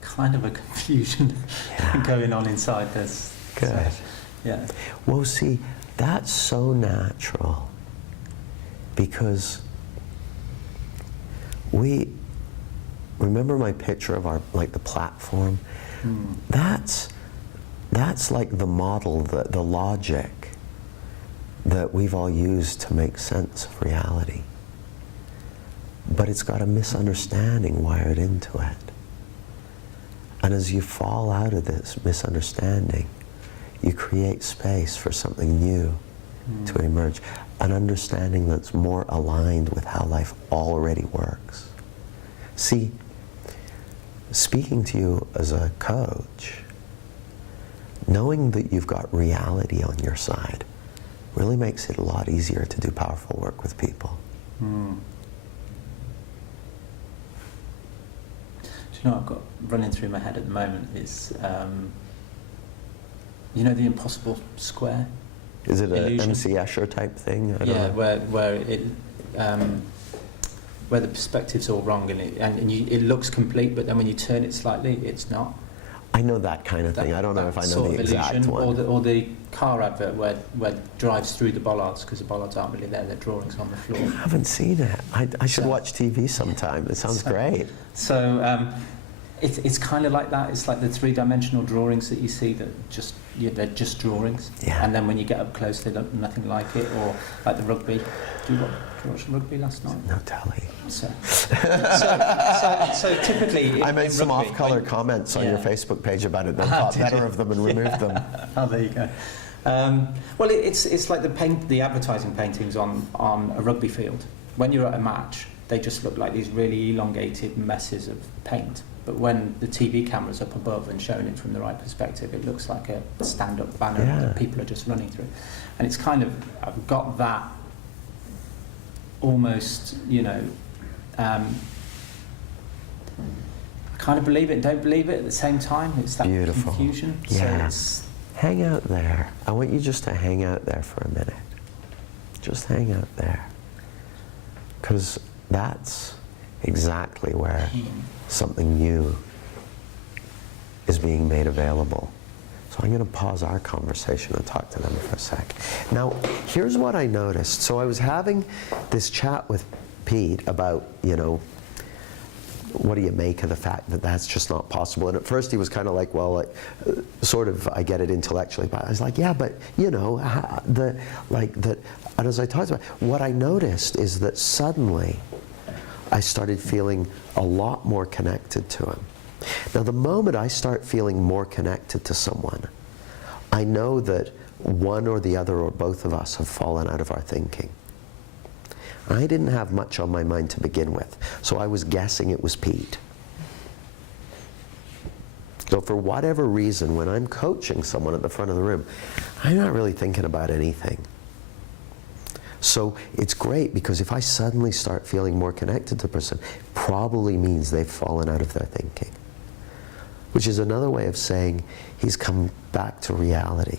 Kind of a confusion going on inside this. Good. So, yeah. Well, see, that's so natural because remember my picture of our, like the platform? That's like the model, the logic that we've all used to make sense of reality. But it's got a misunderstanding wired into it. And as you fall out of this misunderstanding, you create space for something new to emerge, an understanding that's more aligned with how life already works. See, speaking to you as a coach, knowing that you've got reality on your side really makes it a lot easier to do powerful work with people. Do you know what I've got running through my head at the moment is, you know, the impossible square? Is it an illusion? MC Escher type thing? I don't Yeah, know. where the perspective's all wrong and it looks complete, but then when you turn it slightly, it's not. I know that kind of thing. I don't know if I know sort the of exact illusion, one. or the car advert where it drives through the bollards, because the bollards aren't really there, they're drawings on the floor. I haven't seen it. I should So- watch TV sometime. It sounds great. So it's kind of like that. It's like the three-dimensional drawings that you see that they're just drawings. Yeah. And then when you get up close, they look nothing like it. Or like the rugby. Did you watch rugby last night? No telly. So typically, I made some rugby, off-color when- comments on your Yeah. Facebook page about it, and I thought Did better you? of them and removed them. Oh, there you go. Well, it's like the advertising paintings on a rugby field. When you're at a match, they just look like these really elongated messes of paint. But when the TV camera's up above and showing it from the right perspective, it looks like a stand-up banner that people are just running through. And it's kind of, I've got that almost, you know, I kind of believe it and don't believe it at the same time. It's that Beautiful. confusion. Yeah. So Hang out there. I want you just to hang out there for a minute. Just hang out there. Because that's exactly where something new is being made available. So I'm going to pause our conversation and talk to them for a sec. Now, here's what I noticed. So I was having this chat with Pete about, you know, what do you make of the fact that that's just not possible? And at first he was kind of like, well, sort of, I get it intellectually, but I was like, yeah, but you know, and as I talked about, what I noticed is that suddenly I started feeling a lot more connected to him. Now, the moment I start feeling more connected to someone, I know that one or the other or both of us have fallen out of our thinking. I didn't have much on my mind to begin with, so I was guessing it was Pete. So for whatever reason, when I'm coaching someone at the front of the room, I'm not really thinking about anything. So it's great because if I suddenly start feeling more connected to the person, probably means they've fallen out of their thinking. Which is another way of saying he's come back to reality.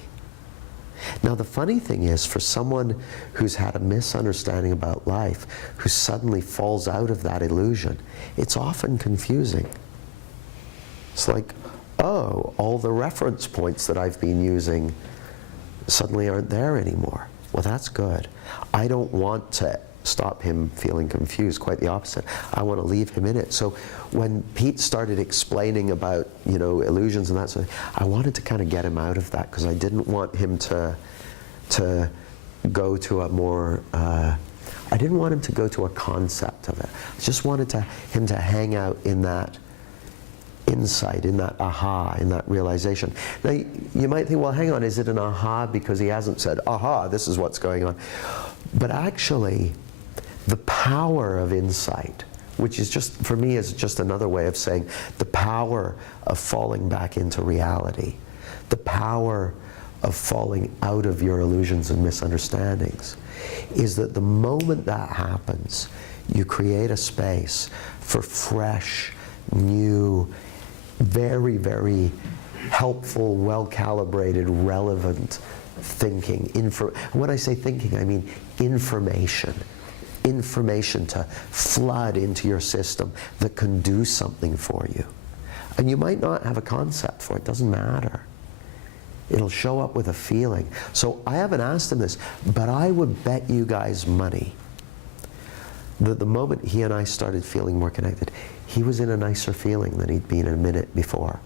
Now the funny thing is, for someone who's had a misunderstanding about life, who suddenly falls out of that illusion, it's often confusing. It's like, oh, all the reference points that I've been using suddenly aren't there anymore. Well, that's good. I don't want to stop him feeling confused, quite the opposite. I want to leave him in it. So when Pete started explaining about, you know, illusions and that sort of thing, I wanted to kind of get him out of that because I didn't want him to go to a more I didn't want him to go to a concept of it. I just wanted him to hang out in that insight, in that aha, in that realization. Now, you might think, well, hang on, is it an aha because he hasn't said, aha, this is what's going on? But actually, the power of insight, which is just, for me, is just another way of saying the power of falling back into reality, the power of falling out of your illusions and misunderstandings, is that the moment that happens, you create a space for fresh, new, very, very helpful, well-calibrated, relevant thinking. When I say thinking, I mean information. Information to flood into your system that can do something for you. And you might not have a concept for it, doesn't matter. It'll show up with a feeling. So I haven't asked him this, but I would bet you guys money that the moment he and I started feeling more connected, he was in a nicer feeling than he'd been a minute before.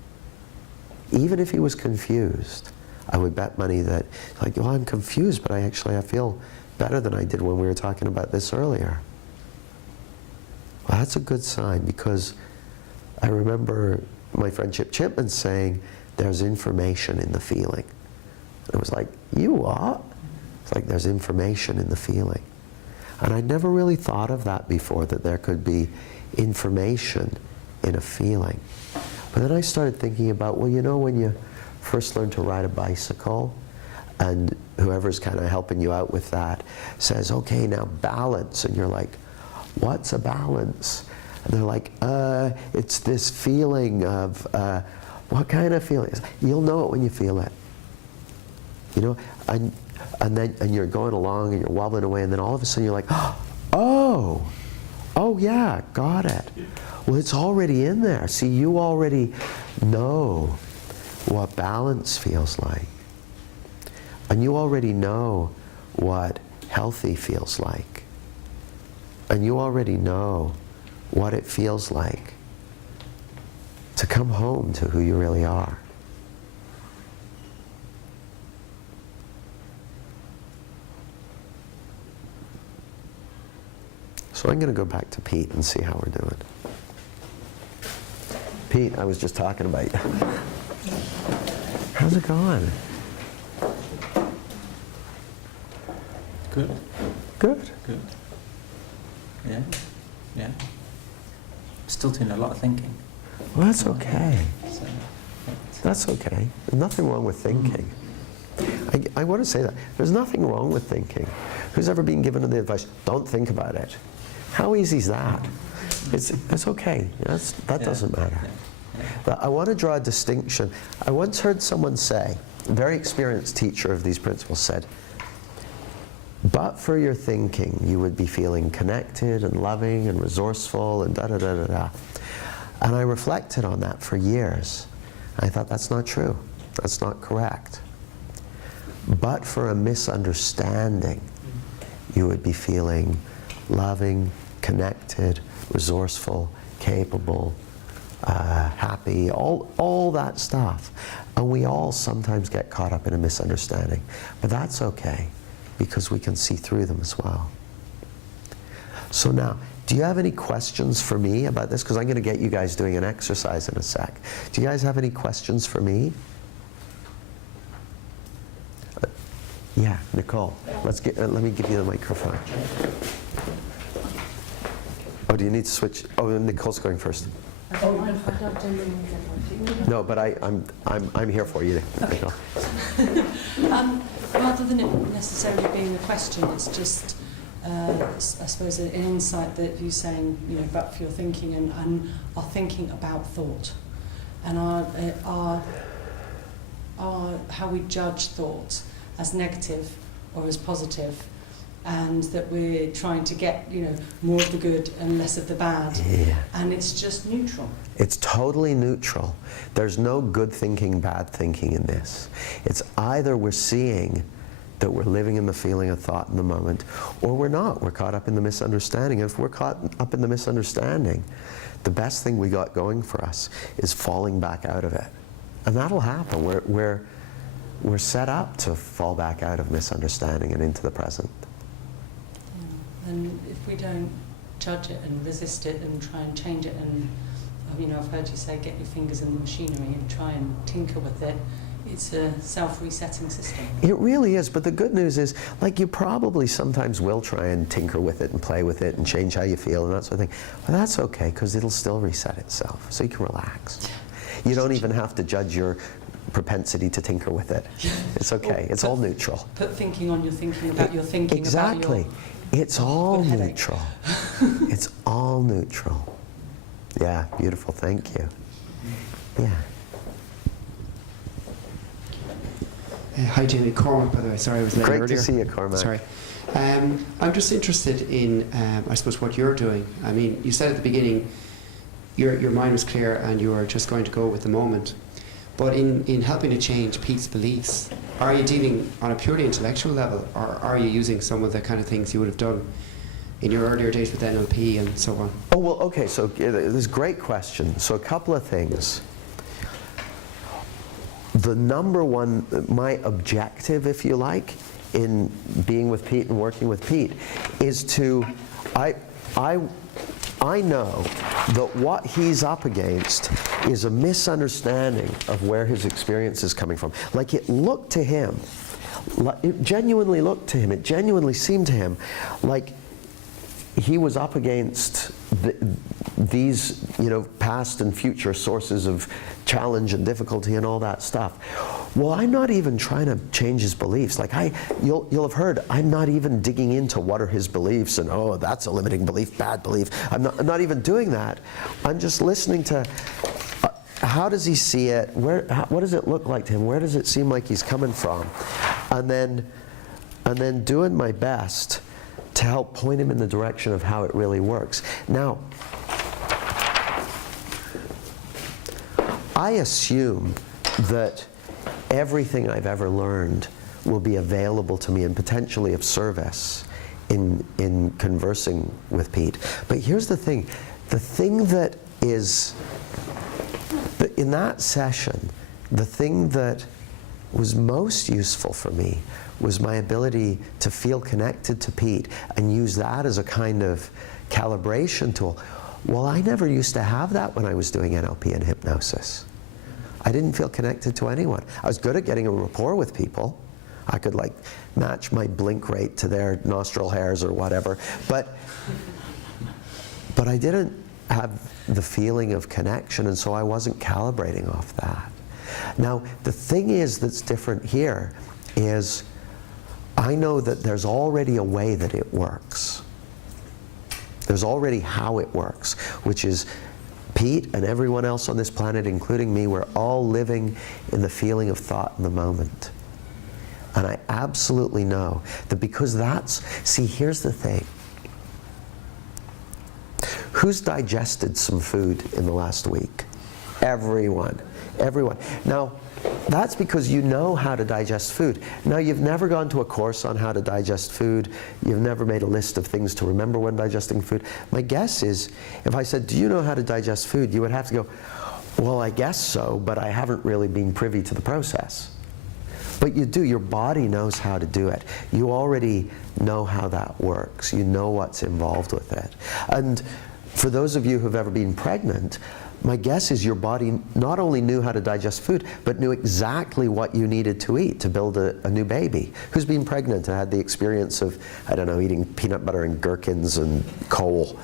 Even if he was confused, I would bet money that, like, well, I'm confused, but I feel better than I did when we were talking about this earlier. Well, that's a good sign, because I remember my friend Chip Chipman saying, there's information in the feeling. It was like, you what? It's like, there's information in the feeling. And I'd never really thought of that before, that there could be information in a feeling. But then I started thinking about, well, you know, when you first learn to ride a bicycle, and whoever's kind of helping you out with that says, okay, now balance. And you're like, what's a balance? And they're like, it's this feeling of, what kind of feeling? You'll know it when you feel it. You know, and you're going along and you're wobbling away, and then all of a sudden you're like, oh yeah, got it. Well, it's already in there. See, you already know what balance feels like. And you already know what healthy feels like. And you already know what it feels like to come home to who you really are. So I'm going to go back to Pete and see how we're doing. Pete, I was just talking about you. How's it going? Good. Good. Good. Yeah. Yeah. Still doing a lot of thinking. Well, that's okay. So, That's okay. There's nothing wrong with thinking. I want to say that. There's nothing wrong with thinking. Who's ever been given the advice, don't think about it? How easy is that? It's okay. That doesn't matter. But I want to draw a distinction. I once heard someone say, a very experienced teacher of these principles said, but for your thinking, you would be feeling connected and loving and resourceful and da-da-da-da-da. And I reflected on that for years. I thought, that's not true. That's not correct. But for a misunderstanding, you would be feeling loving, connected, resourceful, capable, happy, all that stuff. And we all sometimes get caught up in a misunderstanding. But that's okay, because we can see through them as well. So now, do you have any questions for me about this? Because I'm going to get you guys doing an exercise in a sec. Do you guys have any questions for me? Yeah, Nicole. Let me give you the microphone. Oh, do you need to switch? Oh, Nicole's going first. No, but I'm here for you, Nicole. Rather than it necessarily being a question, it's just, I suppose, an insight that you're saying, you know, but for your thinking and our thinking about thought, and our how we judge thought as negative or as positive, and that we're trying to get, you know, more of the good and less of the bad. Yeah. And it's just neutral. It's totally neutral. There's no good thinking, bad thinking in this. It's either we're seeing that we're living in the feeling of thought in the moment, or we're not. We're caught up in the misunderstanding. And if we're caught up in the misunderstanding, the best thing we got going for us is falling back out of it. And that'll happen. We're set up to fall back out of misunderstanding and into the present. And if we don't judge it and resist it and try and change it, and I've heard you say get your fingers in the machinery and try and tinker with it, it's a self-resetting system. It really is, but the good news is, like, you probably sometimes will try and tinker with it and play with it and change how you feel and that sort of thing. Well, that's okay, because it'll still reset itself, so you can relax. You don't even have to judge your propensity to tinker with it. It's okay, it's all neutral. Put thinking on your thinking about your thinking exactly. about It's all neutral. It's all neutral. Yeah, beautiful, thank you. Yeah. Hi Jamie, Cormac by the way, sorry I was late earlier. Great to see you, Cormac. Sorry. I'm just interested in, I suppose, what you're doing. I mean, you said at the beginning your mind was clear and you were just going to go with the moment. But in helping to change Pete's beliefs, are you dealing on a purely intellectual level, or are you using some of the kind of things you would have done in your earlier days with NLP and so on? Oh, well, okay, so this is a great question. So a couple of things. The number one, my objective, if you like, in being with Pete and working with Pete is to, I know that what he's up against is a misunderstanding of where his experience is coming from. Like, it looked to him, it genuinely looked to him, it genuinely seemed to him like he was up against these, past and future sources of challenge and difficulty and all that stuff. Well, I'm not even trying to change his beliefs. Like, you'll have heard, I'm not even digging into what are his beliefs and, oh, that's a limiting belief, bad belief. I'm not even doing that. I'm just listening to how does he see it? What does it look like to him? Where does it seem like he's coming from? And then doing my best to help point him in the direction of how it really works. Now, I assume that everything I've ever learned will be available to me and potentially of service in conversing with Pete. But here's the thing that is, in that session, the thing that was most useful for me was my ability to feel connected to Pete and use that as a kind of calibration tool. Well, I never used to have that when I was doing NLP and hypnosis. I didn't feel connected to anyone. I was good at getting a rapport with people. I could match my blink rate to their nostril hairs or whatever, but I didn't have the feeling of connection, and so I wasn't calibrating off that. Now, the thing that's different here is I know that there's already a way that it works. There's already how it works, which is Pete and everyone else on this planet, including me, we're all living in the feeling of thought in the moment. And I absolutely know that because here's the thing. Who's digested some food in the last week? Everyone. Everyone. Now, that's because you know how to digest food. Now, you've never gone to a course on how to digest food. You've never made a list of things to remember when digesting food. My guess is, if I said, do you know how to digest food? You would have to go, well, I guess so, but I haven't really been privy to the process. But you do. Your body knows how to do it. You already know how that works. You know what's involved with it. And for those of you who've ever been pregnant, my guess is your body not only knew how to digest food, but knew exactly what you needed to eat to build a new baby. Who's been pregnant and had the experience of, I don't know, eating peanut butter and gherkins and coal?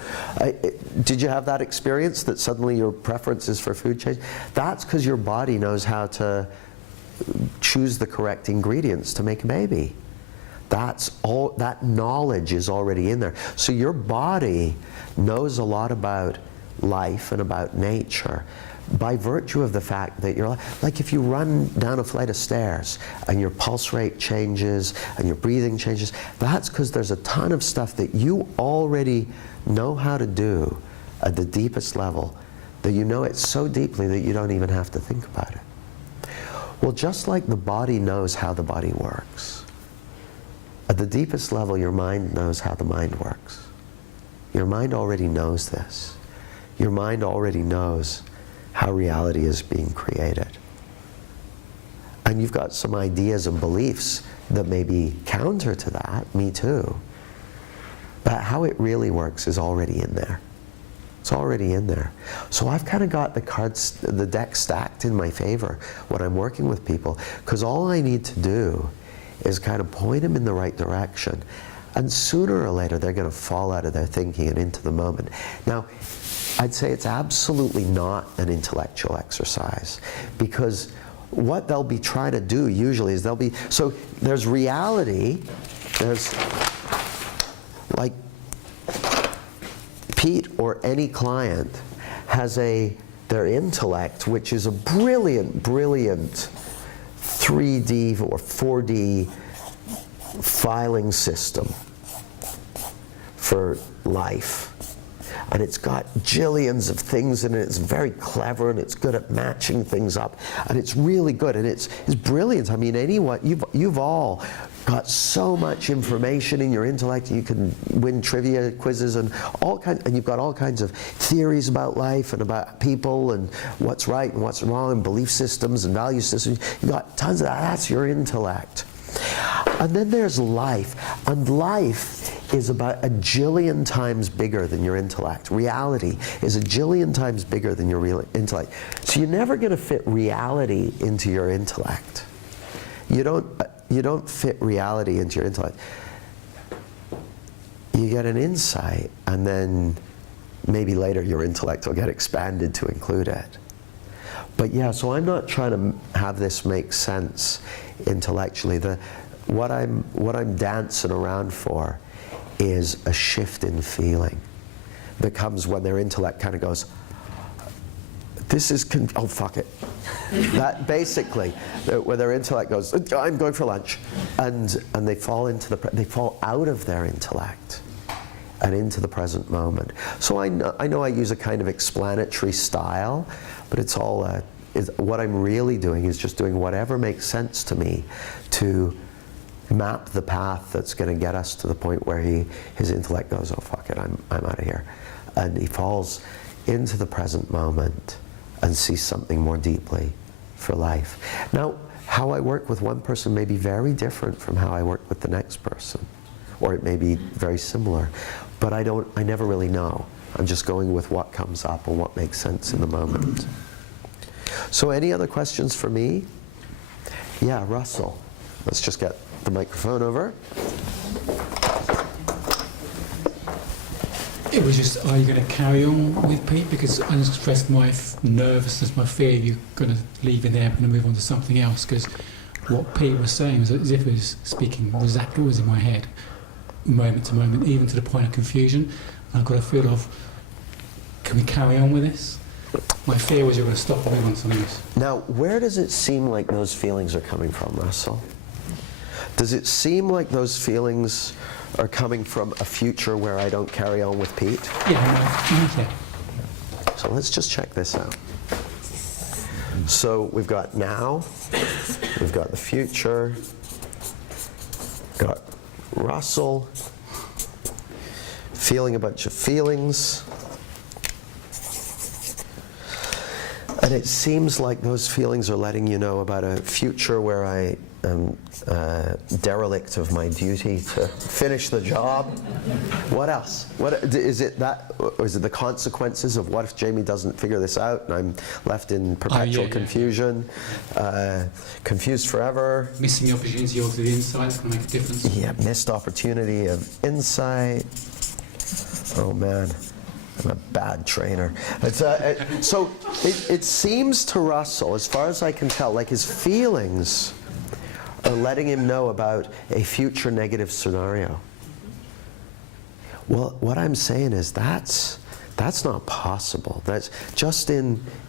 Did you have that experience that suddenly your preferences for food changed? That's because your body knows how to choose the correct ingredients to make a baby. That knowledge is already in there. So your body knows a lot about life and about nature by virtue of the fact that you're like if you run down a flight of stairs and your pulse rate changes and your breathing changes, that's because there's a ton of stuff that you already know how to do at the deepest level, that you know it so deeply that you don't even have to think about it. Well, just like the body knows how the body works, at the deepest level your mind knows how the mind works. Your mind already knows this. Your mind already knows how reality is being created. And you've got some ideas and beliefs that may be counter to that, me too. But how it really works is already in there. It's already in there. So I've kind of got the deck stacked in my favor when I'm working with people, because all I need to do is kind of point them in the right direction. And sooner or later, they're going to fall out of their thinking and into the moment. Now, I'd say it's absolutely not an intellectual exercise, because what they'll be trying to do usually is so there's reality, there's like Pete or any client has their intellect, which is a brilliant 3D or 4D filing system for life. And it's got jillions of things in it. It's very clever, and it's good at matching things up, and it's really good, and it's brilliant. I mean, you've all got so much information in your intellect. You can win trivia quizzes and and you've got all kinds of theories about life and about people and what's right and what's wrong and belief systems and value systems. You've got tons of that. That's your intellect. And then there's life, and life is about a jillion times bigger than your intellect. Reality is a jillion times bigger than your real intellect. So you're never going to fit reality into your intellect. You don't fit reality into your intellect. You get an insight, and then maybe later your intellect will get expanded to include it. But yeah, so I'm not trying to have this make sense intellectually. What I'm dancing around for is a shift in feeling that comes when their intellect kind of goes, this is, oh fuck it. That basically, where their intellect goes, I'm going for lunch, and they fall out of their intellect and into the present moment. So I know I use a kind of explanatory style, but it's all what I'm really doing is just doing whatever makes sense to me to map the path that's going to get us to the point where his intellect goes, oh fuck it, I'm out of here, and he falls into the present moment and sees something more deeply for life. Now, how I work with one person may be very different from how I work with the next person, or it may be very similar, but I never really know. I'm just going with what comes up and what makes sense in the moment. So any other questions for me? Yeah, Russell. Let's just get the microphone over. It was just, are you going to carry on with Pete? Because I just expressed my nervousness, my fear you're going to leave in there and move on to something else. Because what Pete was saying was as if he was speaking exactly what was in my head, moment to moment, even to the point of confusion. And I've got a feel of, can we carry on with this? My fear was you're going to stop and move on to something else. Now, where does it seem like those feelings are coming from, Russell? Does it seem like those feelings are coming from a future where I don't carry on with Pete? Yeah. So let's just check this out. So we've got now, we've got the future, got Russell feeling a bunch of feelings. And it seems like those feelings are letting you know about a future where I am derelict of my duty to finish the job. What else? What is it that, or is it the consequences of what if Jamie doesn't figure this out and I'm left in perpetual confusion, confused forever? Missing the opportunity of the insights can make a difference. Yeah, missed opportunity of insight. Oh man. I'm a bad trainer. So it seems to Russell, as far as I can tell, like his feelings are letting him know about a future negative scenario. Well, what I'm saying is that's not possible. That's just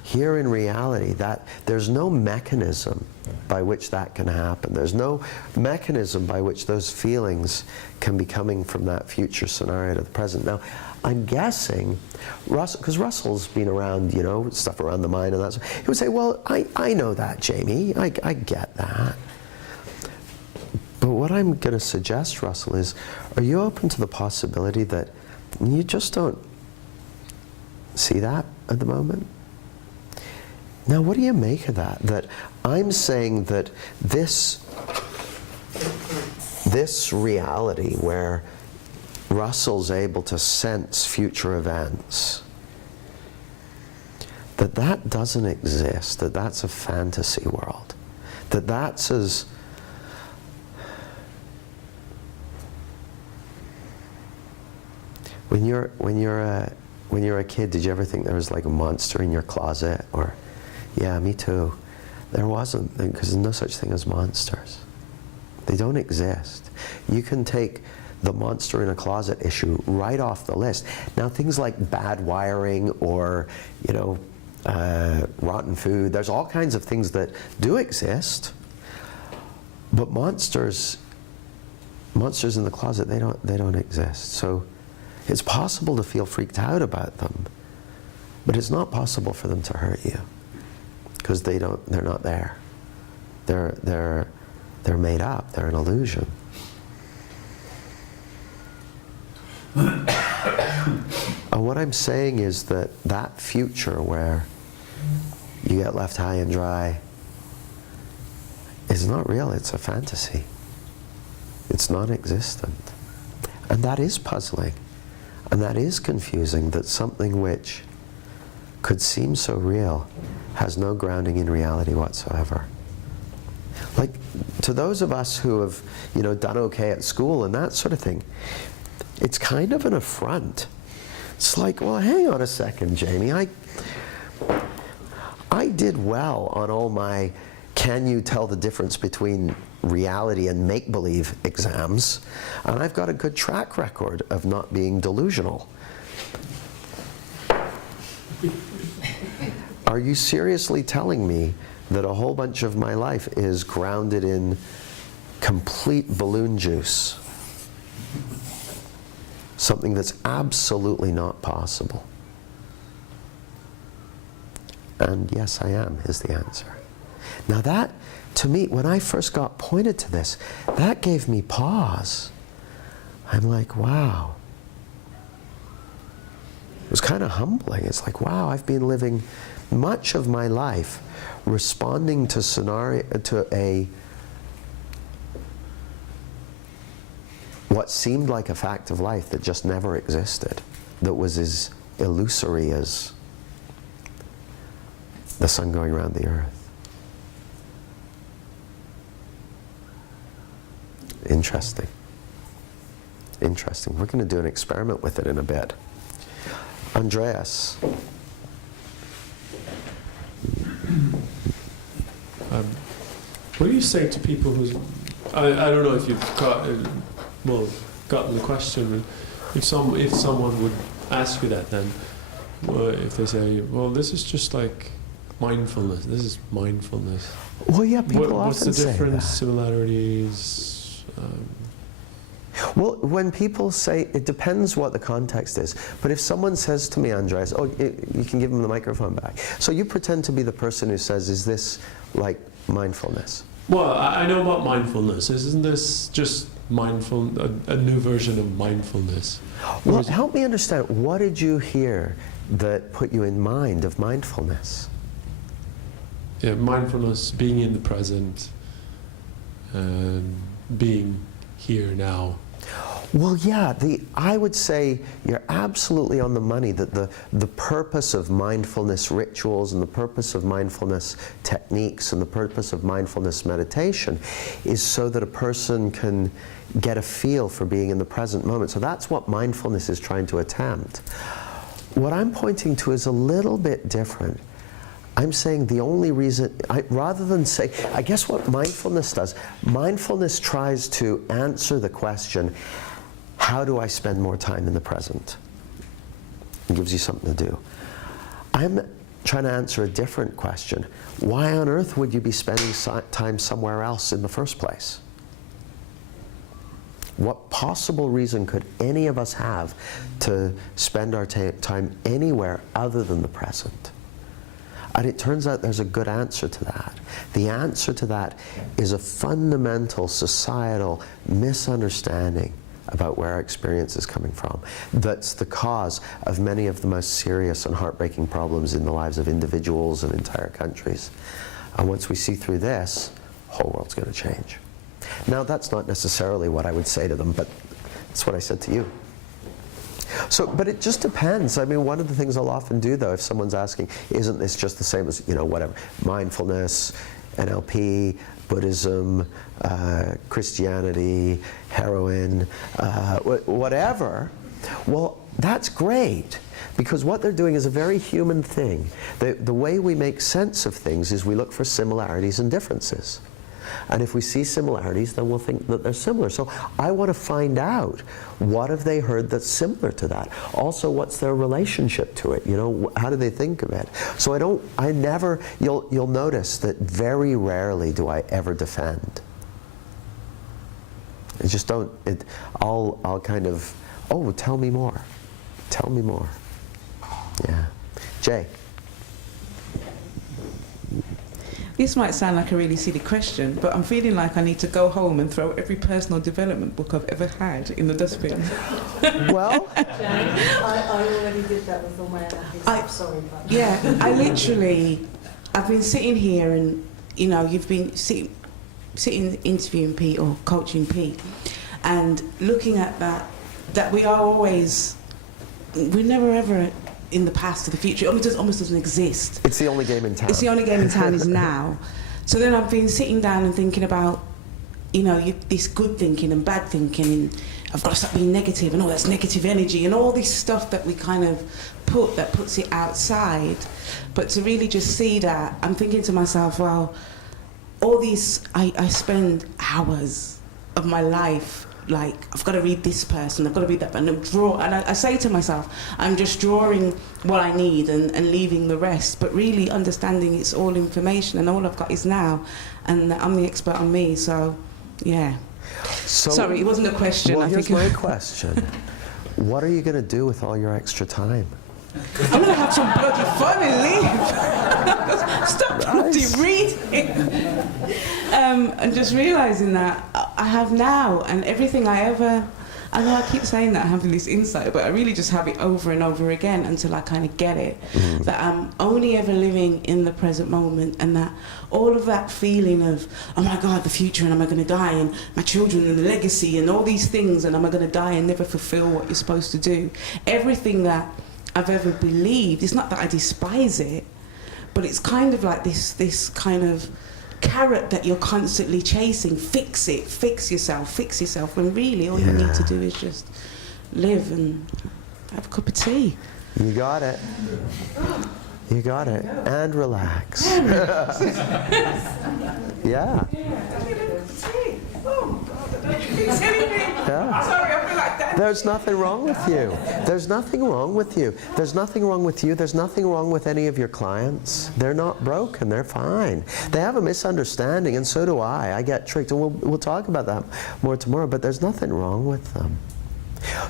here in reality, that there's no mechanism by which that can happen. There's no mechanism by which those feelings can be coming from that future scenario to the present. Now, I'm guessing, because Russell's been around, stuff around the mind and that. He would say, well, I know that, Jamie. I get that. But what I'm going to suggest, Russell, is, are you open to the possibility that you just don't see that at the moment? Now, what do you make of that? That I'm saying that this reality where Russell's able to sense future events, that doesn't exist, that's a fantasy world, that's as when you're a kid, did you ever think there was like a monster in your closet? Or, yeah, me too. There wasn't, because there's no such thing as monsters. They don't exist. You can take the monster in a closet issue right off the list. Now, things like bad wiring or, rotten food, there's all kinds of things that do exist, but monsters in the closet, they don't exist. So it's possible to feel freaked out about them, but it's not possible for them to hurt you, because they're not there. They're made up. They're an illusion. And what I'm saying is that future where you get left high and dry is not real. It's a fantasy. It's non-existent. And that is puzzling. And that is confusing, that something which could seem so real has no grounding in reality whatsoever. Like, to those of us who have, done okay at school and that sort of thing, it's kind of an affront. It's like, well, hang on a second, Jamie. I did well on all my can you tell the difference between reality and make-believe exams, and I've got a good track record of not being delusional. Are you seriously telling me that a whole bunch of my life is grounded in complete balloon juice? Something that's absolutely not possible. And yes, I am, is the answer. Now that, to me, when I first got pointed to this, that gave me pause. I'm like, wow. It was kind of humbling. It's like, wow, I've been living much of my life responding to what seemed like a fact of life that just never existed, that was as illusory as the sun going around the earth. Interesting. Interesting. We're going to do an experiment with it in a bit. Andreas. What do you say to people who's... I don't know if you've gotten the question. If someone would ask you that, then if they say, well, this is just like mindfulness. This is mindfulness. Well, yeah, people what's often the difference, say that. similarities? Well, when people say, it depends what the context is. But if someone says to me, Andreas, you can give them the microphone back. So you pretend to be the person who says, is this like mindfulness? Well, I know about mindfulness. Isn't this just a new version of mindfulness? Well, help me understand. What did you hear that put you in mind of mindfulness? Yeah, mindfulness, being in the present, being here now. Well, yeah, I would say you're absolutely on the money that the purpose of mindfulness rituals and the purpose of mindfulness techniques and the purpose of mindfulness meditation is so that a person can get a feel for being in the present moment. So that's what mindfulness is trying to attempt. What I'm pointing to is a little bit different. I'm saying the only reason, rather than say, I guess what mindfulness does, mindfulness tries to answer the question, how do I spend more time in the present? It gives you something to do. I'm trying to answer a different question. Why on earth would you be spending time somewhere else in the first place? What possible reason could any of us have to spend our time anywhere other than the present? And it turns out there's a good answer to that. The answer to that is a fundamental societal misunderstanding about where our experience is coming from. That's the cause of many of the most serious and heartbreaking problems in the lives of individuals and entire countries. And once we see through this, the whole world's going to change. Now, that's not necessarily what I would say to them, but it's what I said to you. So, but it just depends. I mean, one of the things I'll often do, though, if someone's asking, isn't this just the same as, you know, whatever, mindfulness, NLP, Buddhism, Christianity, heroin, whatever, well, that's great, because what they're doing is a very human thing. The way we make sense of things is we look for similarities and differences. And if we see similarities, then we'll think that they're similar. So I want to find out, what have they heard that's similar to that? Also, what's their relationship to it? You know, how do they think of it? So you'll notice that very rarely do I ever defend. I just don't, I'll kind of, oh, tell me more. Tell me more. Yeah. Jay. This might sound like a really silly question, but I'm feeling like I need to go home and throw every personal development book I've ever had in the dustbin. Well, I already did that with all my I'm sorry about that. Yeah, I've been sitting here and, you know, you've been sitting interviewing Pete or coaching Pete, and looking at that we are always, we're never ever in the past or the future. It almost doesn't exist. it's the only game in town. It's the only game in town is now. So then I've been sitting down and thinking about, you know, this good thinking and bad thinking, and I've got to stop being negative, and all that's negative energy, and all this stuff that we kind of puts it outside. But to really just see that, I'm thinking to myself, well, all these, I spend hours of my life, like, I've got to read this person, I've got to read that, and I say to myself, I'm just drawing what I need and leaving the rest, but really understanding it's all information, and all I've got is now, and I'm the expert on me, so, yeah. So, sorry, it wasn't a question. Well, I here's think my question. What are you going to do with all your extra time? I'm going to have some bloody fun and leave. Stop bloody reading. And just realising that I have now, and everything I know I keep saying that I'm having this insight, but I really just have it over and over again until I kind of get it. That I'm only ever living in the present moment, and that all of that feeling of, oh my God, the future, and am I going to die, and my children, and the legacy, and all these things, and am I going to die and never fulfill what you're supposed to do? Everything that I've ever believed, it's not that I despise it, but it's kind of like this kind of carrot that you're constantly chasing. Fix it, fix yourself, when really all you need to do is just live and have a cup of tea. You got it. You got it. And relax. Yeah. Oh God, I don't think it's anything. Yeah. Sorry, I feel like that. There's nothing wrong with you. There's nothing wrong with you. There's nothing wrong with you. There's nothing wrong with any of your clients. They're not broken. They're fine. They have a misunderstanding, and so do I. I get tricked, and we'll talk about that more tomorrow, but there's nothing wrong with them.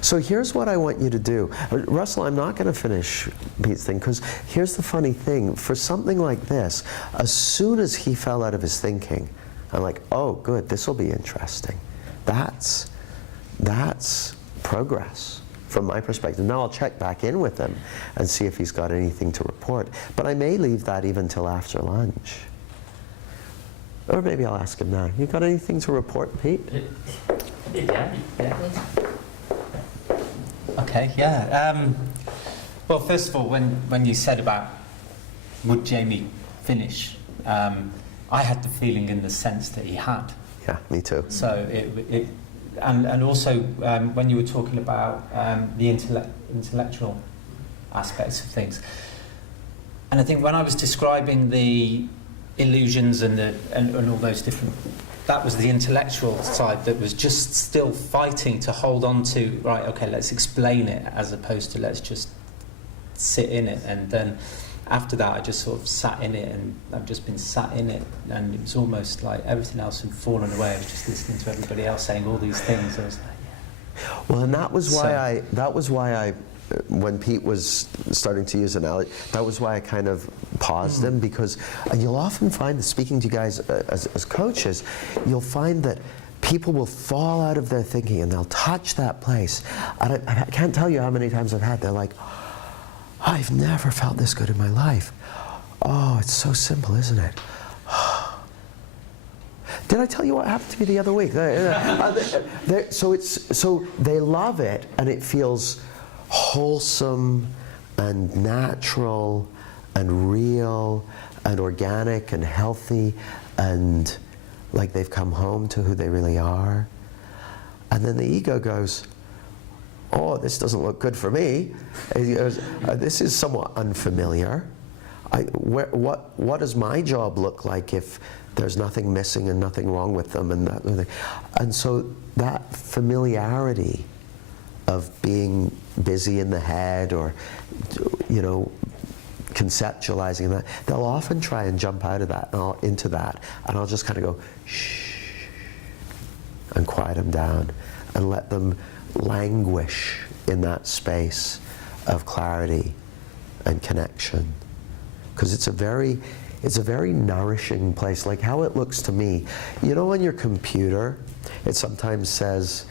So here's what I want you to do. Russell, I'm not going to finish Pete's thing, because here's the funny thing. For something like this, as soon as he fell out of his thinking, I'm like, oh, good, this will be interesting. That's progress from my perspective. Now I'll check back in with him and see if he's got anything to report. But I may leave that even till after lunch. Or maybe I'll ask him now. You got anything to report, Pete? Yeah. Okay, yeah. Well, first of all, when you said about would Jamie finish, I had the feeling in the sense that he had. Yeah, me too. So and also when you were talking about the intellectual aspects of things, and I think when I was describing the illusions and all those different, that was the intellectual side that was just still fighting to hold on to, right, okay, let's explain it, as opposed to let's just sit in it. And then after that I just sort of sat in it, and I've just been sat in it, and it was almost like everything else had fallen away. I was just listening to everybody else saying all these things. I was like, yeah. Well, and that was why I when Pete was starting to use analogy, that was why I kind of paused him, because you'll often find that, speaking to you guys as coaches, you'll find that people will fall out of their thinking and they'll touch that place. And I can't tell you how many times I've had, they're like, I've never felt this good in my life. Oh, it's so simple, isn't it? Did I tell you what happened to me the other week? So they love it, and it feels, wholesome and natural and real and organic and healthy and like they've come home to who they really are. And then the ego goes, oh, this doesn't look good for me. It goes, this is somewhat unfamiliar. What does my job look like if there's nothing missing and nothing wrong with them? And so that familiarity of being busy in the head or, you know, conceptualizing that, they'll often try and jump out of that and into that, and I'll just kind of go, shh, and quiet them down and let them languish in that space of clarity and connection. Because it's a very nourishing place. Like how it looks to me, you know, on your computer, it sometimes says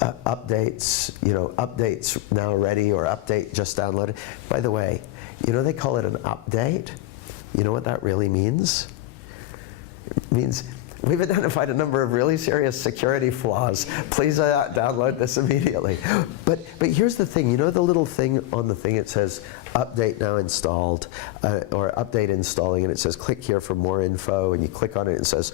updates, you know, updates now ready or update just downloaded. By the way, you know they call it an update? You know what that really means? It means we've identified a number of really serious security flaws. Please download this immediately. But here's the thing, you know the little thing on the thing, it says update now installed, or update installing, and it says click here for more info, and you click on it and it says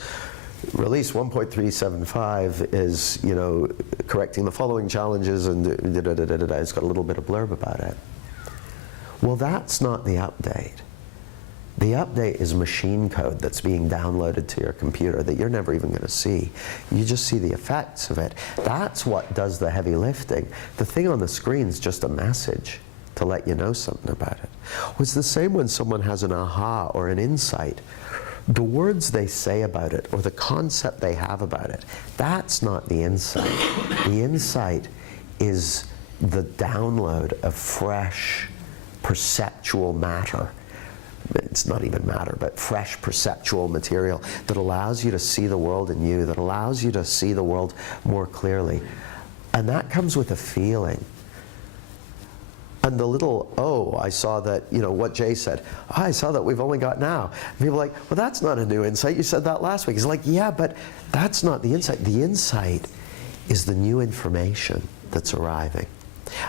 release 1.375 is, you know, correcting the following challenges, and it's got a little bit of blurb about it. Well, that's not the update. The update is machine code that's being downloaded to your computer that you're never even going to see. You just see the effects of it. That's what does the heavy lifting. The thing on the screen is just a message to let you know something about it. Well, it's the same when someone has an aha or an insight. The words they say about it or the concept they have about it, that's not the insight. The insight is the download of fresh perceptual matter. It's not even matter, but fresh perceptual material that allows you to see the world in you, that allows you to see the world more clearly. And that comes with a feeling. And the little, oh, I saw that, you know, what Jay said, oh, I saw that we've only got now. And people are like, well, that's not a new insight. You said that last week. He's like, yeah, but that's not the insight. The insight is the new information that's arriving.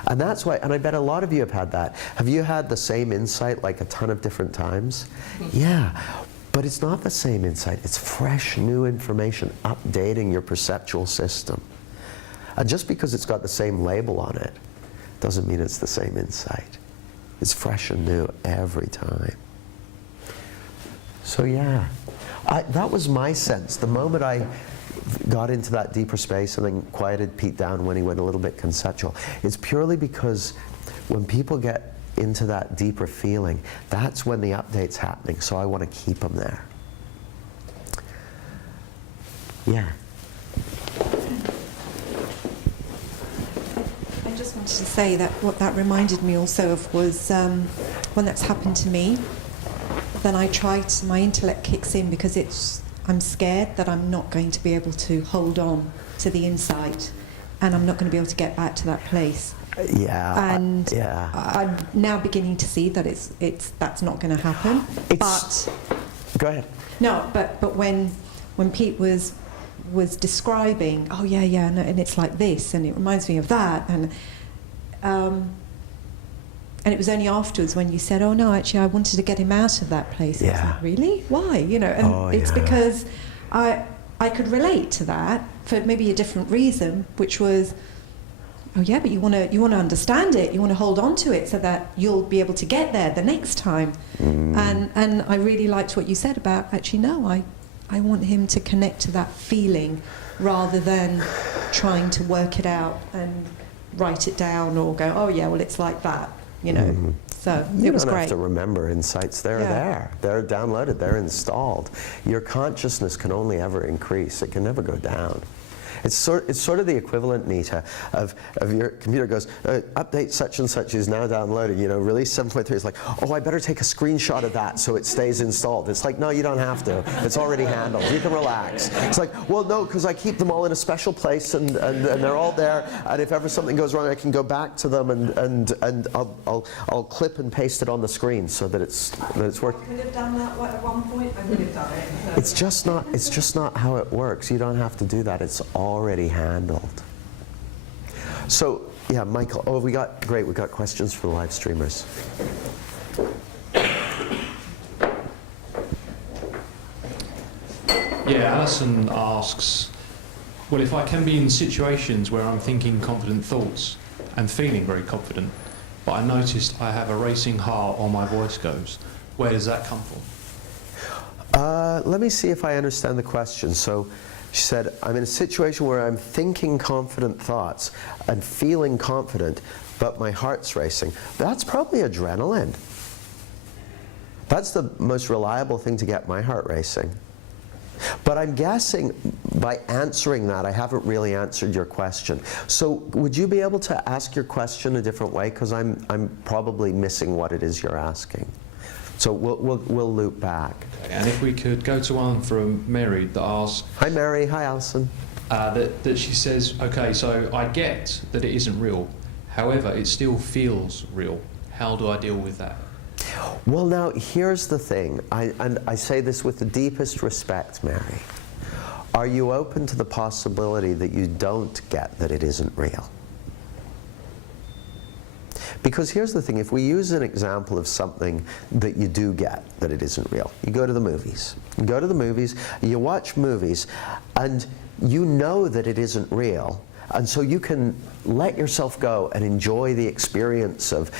And that's why, and I bet a lot of you have had that. Have you had the same insight like a ton of different times? Yeah, but it's not the same insight. It's fresh, new information updating your perceptual system. And just because it's got the same label on it doesn't mean it's the same insight. It's fresh and new every time. So yeah, that was my sense. The moment I got into that deeper space and then quieted Pete down when he went a little bit conceptual, it's purely because when people get into that deeper feeling, that's when the update's happening, so I want to keep them there. Yeah. I just wanted to say that what that reminded me also of was when that's happened to me, then my intellect kicks in because I'm scared that I'm not going to be able to hold on to the insight, and I'm not going to be able to get back to that place. Yeah. And yeah. I'm now beginning to see that that's not going to happen. But go ahead. No, but when Pete was describing, oh yeah, no, and it's like this, and it reminds me of that, and it was only afterwards when you said, oh no, actually I wanted to get him out of that place. Yeah. I was like, really? Why? You know, and it's because I could relate to that for maybe a different reason, which was, oh yeah, but you want to understand it, you want to hold on to it so that you'll be able to get there the next time. And I really liked what you said about, actually no, I want him to connect to that feeling rather than trying to work it out and write it down or go, oh yeah, well it's like that. You know, so it was great. You don't have to remember insights. They're there. They're downloaded. They're installed. Your consciousness can only ever increase. It can never go down. It's sort of the equivalent, Nita, of your computer goes, update such and such is now downloaded, you know, release 7.3. It's like, oh, I better take a screenshot of that so it stays installed. It's like, no, you don't have to. It's already handled. You can relax. It's like, well, no, because I keep them all in a special place and they're all there. And if ever something goes wrong, I can go back to them and I'll clip and paste it on the screen so that it's working. I could have done that at one point. I would have done it. So. It's just not how it works. You don't have to do that. It's already handled. So, yeah, Michael, we got questions for the live streamers. Yeah, Alison asks, well, if I can be in situations where I'm thinking confident thoughts and feeling very confident, but I noticed I have a racing heart or my voice goes, where does that come from? Let me see if I understand the question. So she said, I'm in a situation where I'm thinking confident thoughts and feeling confident, but my heart's racing. That's probably adrenaline. That's the most reliable thing to get my heart racing. But I'm guessing by answering that, I haven't really answered your question. So would you be able to ask your question a different way? Because I'm probably missing what it is you're asking. So we'll loop back. And if we could go to one from Mary that asks... Hi Mary, hi Alison. That she says, okay, so I get that it isn't real. However, it still feels real. How do I deal with that? Well, now, here's the thing, and I say this with the deepest respect, Mary. Are you open to the possibility that you don't get that it isn't real? Because here's the thing, if we use an example of something that you do get that it isn't real, you go to the movies. You go to the movies, you watch movies, and you know that it isn't real, and so you can let yourself go and enjoy the experience of,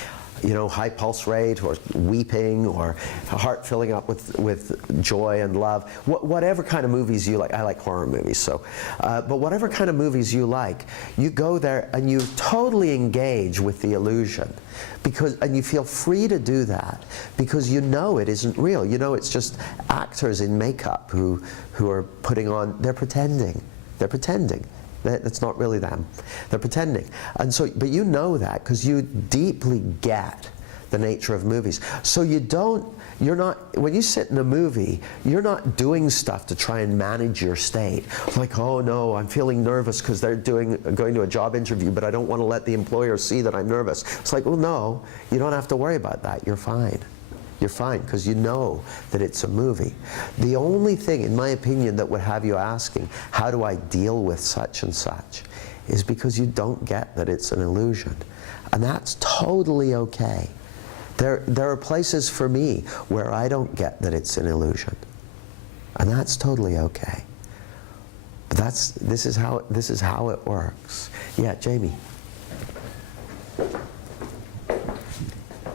you know, high pulse rate, or weeping, or heart filling up with joy and love. Whatever kind of movies you like. I like horror movies, so. But whatever kind of movies you like, you go there and you totally engage with the illusion. And you feel free to do that because you know it isn't real. You know it's just actors in makeup who are putting on, they're pretending. They're pretending. That's not really them. They're pretending. And so, but you know that because you deeply get the nature of movies. So you're not, when you sit in a movie, you're not doing stuff to try and manage your state. Like, oh no, I'm feeling nervous because they're going to a job interview, but I don't want to let the employer see that I'm nervous. It's like, well, no, you don't have to worry about that. You're fine. You're fine because you know that it's a movie. The only thing, in my opinion, that would have you asking, how do I deal with such and such, is because you don't get that it's an illusion. And that's totally okay. There are places for me where I don't get that it's an illusion. And that's totally okay. But this is how it works. Yeah, Jamie.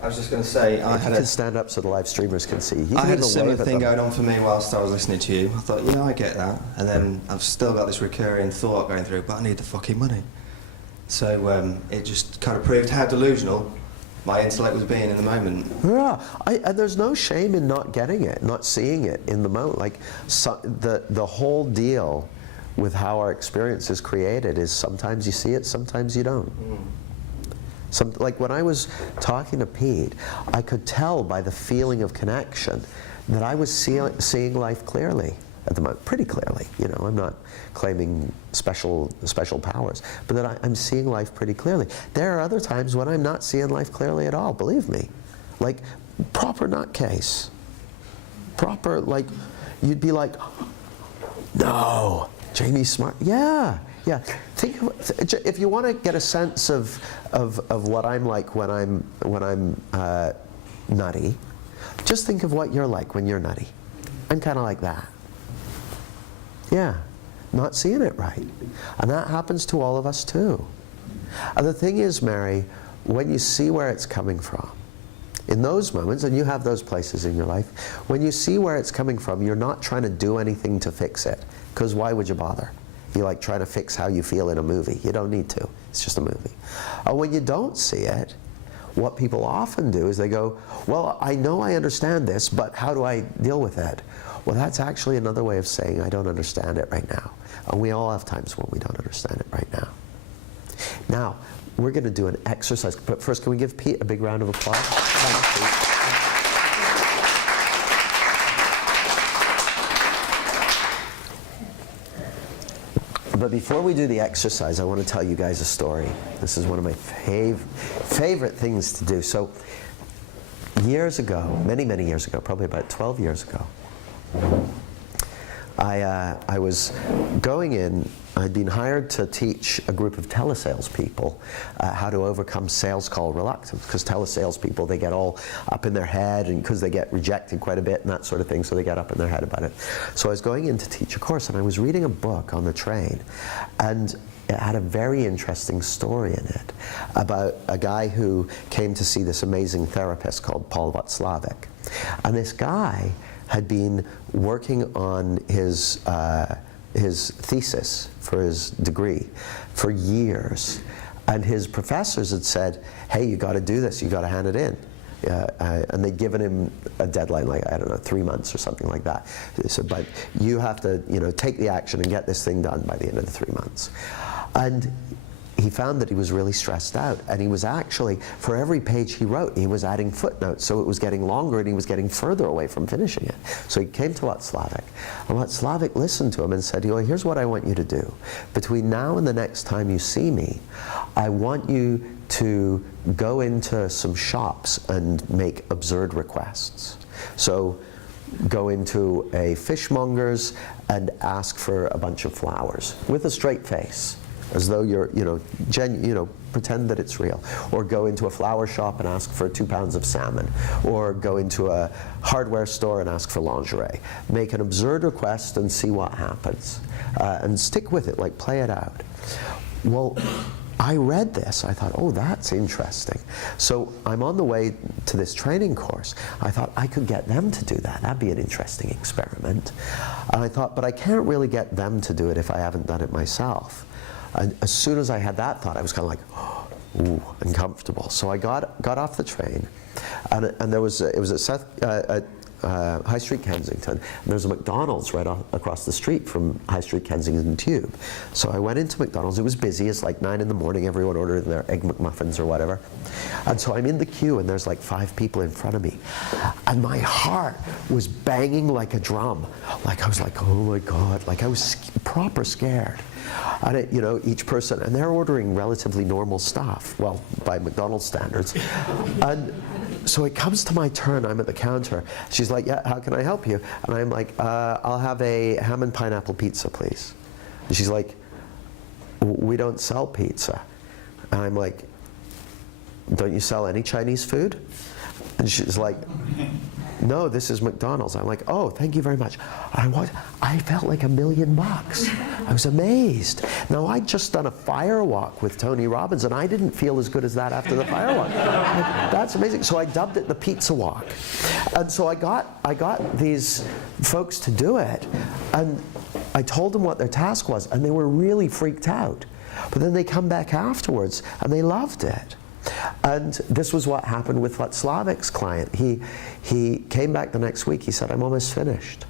I was just going to say, I had to stand up so the live streamers can see. I had a similar thing going on for me whilst I was listening to you. I thought, you know, I get that, and then I've still got this recurring thought going through, but I need the fucking money. So it just kind of proved how delusional my intellect was being in the moment. Yeah, and there's no shame in not getting it, not seeing it in the moment. Like the whole deal with how our experience is created is sometimes you see it, sometimes you don't. Like when I was talking to Pete, I could tell by the feeling of connection that I was seeing life clearly at the moment, pretty clearly. You know, I'm not claiming special powers, but that I'm seeing life pretty clearly. There are other times when I'm not seeing life clearly at all, believe me. Like, proper nutcase. Proper, like, you'd be like, no, Jamie's smart. Yeah. Yeah, think of, if you want to get a sense of what I'm like when I'm nutty, just think of what you're like when you're nutty. I'm kind of like that. Yeah, not seeing it right, and that happens to all of us too. And the thing is, Mary, when you see where it's coming from, in those moments, and you have those places in your life, when you see where it's coming from, you're not trying to do anything to fix it, because why would you bother? You like trying to fix how you feel in a movie. You don't need to. It's just a movie. When you don't see it, what people often do is they go, well, I know I understand this, but how do I deal with it? Well, that's actually another way of saying I don't understand it right now. And we all have times when we don't understand it right now. Now, we're going to do an exercise. But first, can we give Pete a big round of applause? Thanks, Pete. But before we do the exercise, I want to tell you guys a story. This is one of my favorite things to do. So years ago, many years ago, probably about 12 years ago, I was going in I'd been hired to teach a group of telesales people how to overcome sales call reluctance, because telesales people, they get all up in their head, and because they get rejected quite a bit and that sort of thing, so they get up in their head about it. So I was going in to teach a course, and I was reading a book on the train, and it had a very interesting story in it about a guy who came to see this amazing therapist called Paul Václavic. And this guy had been working on his thesis for his degree for years. And his professors had said, hey, you got to do this, you got to hand it in. And they'd given him a deadline, like, I don't know, 3 months or something like that. They said, but you have to, take the action and get this thing done by the end of the 3 months. And he found that he was really stressed out, and he was actually, for every page he wrote, he was adding footnotes, so it was getting longer and he was getting further away from finishing it. So he came to Václavic, and Václavic listened to him and said, here's what I want you to do. Between now and the next time you see me, I want you to go into some shops and make absurd requests. So go into a fishmonger's and ask for a bunch of flowers with a straight face, as though you're, pretend that it's real. Or go into a flower shop and ask for 2 pounds of salmon. Or go into a hardware store and ask for lingerie. Make an absurd request and see what happens. And stick with it, like play it out. Well, I read this, I thought, oh, that's interesting. So I'm on the way to this training course. I thought I could get them to do that. That'd be an interesting experiment. And I thought, but I can't really get them to do it if I haven't done it myself. And as soon as I had that thought, I was kind of like, oh, ooh, uncomfortable. So I got off the train, and there was it was at High Street Kensington, and there's a McDonald's right across the street from High Street Kensington Tube. So I went into McDonald's. It was busy. It's like 9 in the morning. Everyone ordered their Egg McMuffins or whatever. And so I'm in the queue, and there's like 5 people in front of me. And my heart was banging like a drum. Like I was like, oh my God. Like I was proper scared. And each person, and they're ordering relatively normal stuff, well, by McDonald's standards. And so it comes to my turn, I'm at the counter. She's like, yeah, how can I help you? And I'm like, I'll have a ham and pineapple pizza, please. And she's like, we don't sell pizza. And I'm like, don't you sell any Chinese food? And she's like, no, this is McDonald's. I'm like, oh, thank you very much. I felt like $1 million. I was amazed. Now, I'd just done a fire walk with Tony Robbins, and I didn't feel as good as that after the fire walk. That's amazing. So I dubbed it the pizza walk. And so I got these folks to do it, and I told them what their task was, and they were really freaked out. But then they come back afterwards, and they loved it. And this was what happened with Václavic's client. He came back the next week. He said, I'm almost finished.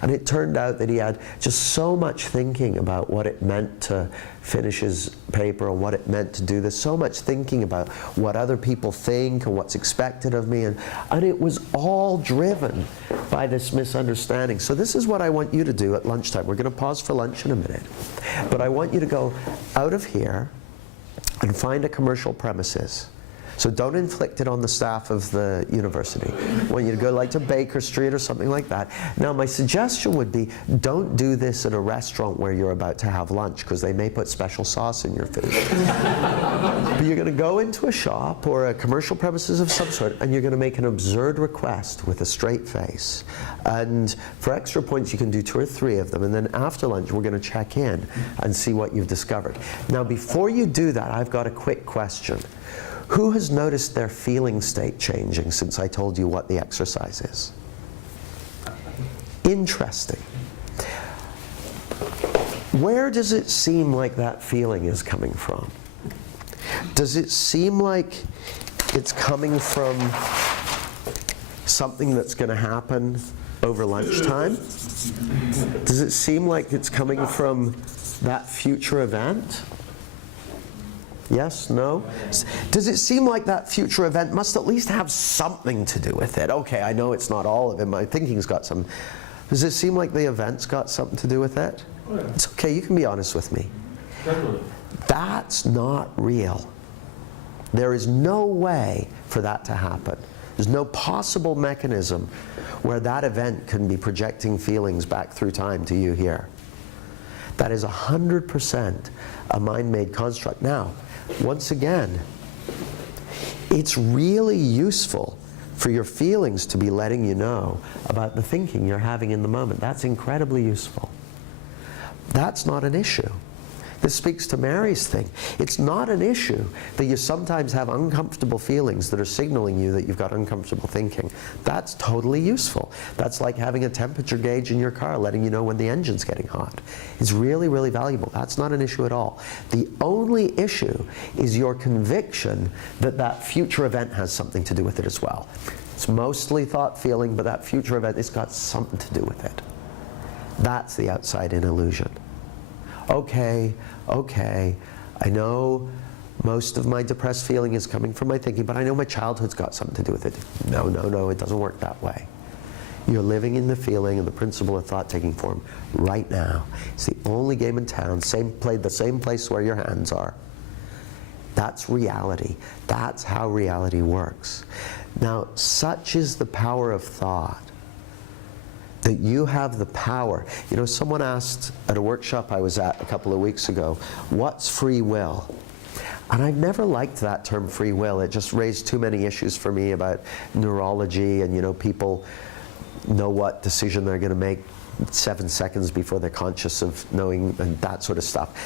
And it turned out that he had just so much thinking about what it meant to finish his paper and what it meant to do this, so much thinking about what other people think and what's expected of me. And it was all driven by this misunderstanding. So this is what I want you to do at lunchtime. We're going to pause for lunch in a minute. But I want you to go out of here and find a commercial premises. So don't inflict it on the staff of the university. I want you to go like to Baker Street or something like that. Now my suggestion would be, don't do this at a restaurant where you're about to have lunch, because they may put special sauce in your food. But you're going to go into a shop or a commercial premises of some sort, and you're going to make an absurd request with a straight face. And for extra points you can do 2 or 3 of them, and then after lunch we're going to check in and see what you've discovered. Now before you do that, I've got a quick question. Who has noticed their feeling state changing since I told you what the exercise is? Interesting. Where does it seem like that feeling is coming from? Does it seem like it's coming from something that's going to happen over lunchtime? Does it seem like it's coming from that future event? Yes? No? Does it seem like that future event must at least have something to do with it? Okay, I know it's not all of it. My thinking's got some. Does it seem like the event's got something to do with it? Oh, yeah. It's okay, you can be honest with me. Definitely. That's not real. There is no way for that to happen. There's no possible mechanism where that event can be projecting feelings back through time to you here. That is 100% a mind-made construct. Now, once again, it's really useful for your feelings to be letting you know about the thinking you're having in the moment. That's incredibly useful. That's not an issue. This speaks to Mary's thing. It's not an issue that you sometimes have uncomfortable feelings that are signaling you that you've got uncomfortable thinking. That's totally useful. That's like having a temperature gauge in your car letting you know when the engine's getting hot. It's really, really valuable. That's not an issue at all. The only issue is your conviction that that future event has something to do with it as well. It's mostly thought, feeling, but that future event has got something to do with it. That's the outside-in illusion. Okay, I know most of my depressed feeling is coming from my thinking, but I know my childhood's got something to do with it. No, it doesn't work that way. You're living in the feeling and the principle of thought taking form right now. It's the only game in town, the same place where your hands are. That's reality. That's how reality works. Now, such is the power of thought, that you have the power. You know, someone asked at a workshop I was at a couple of weeks ago, what's free will? And I've never liked that term free will. It just raised too many issues for me about neurology and, you know, people know what decision they're going to make 7 seconds before they're conscious of knowing, and that sort of stuff.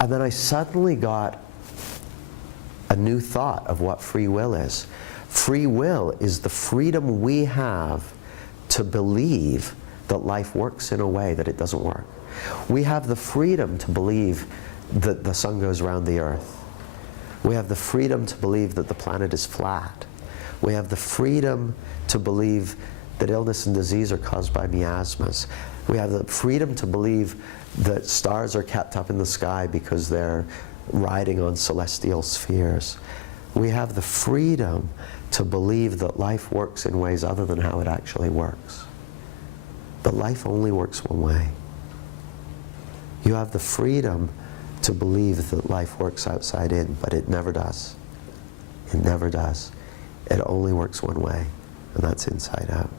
And then I suddenly got a new thought of what free will is. Free will is the freedom we have to believe that life works in a way that it doesn't work. We have the freedom to believe that the sun goes around the earth. We have the freedom to believe that the planet is flat. We have the freedom to believe that illness and disease are caused by miasmas. We have the freedom to believe that stars are kept up in the sky because they're riding on celestial spheres. We have the freedom to believe that life works in ways other than how it actually works. But life only works one way. You have the freedom to believe that life works outside in, but it never does. It never does. It only works one way, and that's inside out.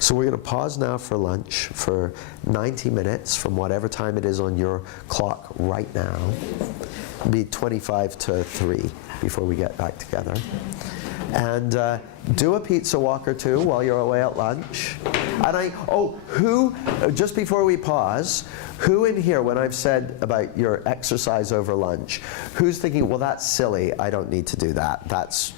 So we're going to pause now for lunch for 90 minutes from whatever time it is on your clock right now. It'll be 25 to 3 before we get back together. And do a pizza walk or two while you're away at lunch. And just before we pause, who in here, when I've said about your exercise over lunch, who's thinking, well, that's silly, I don't need to do that. That's,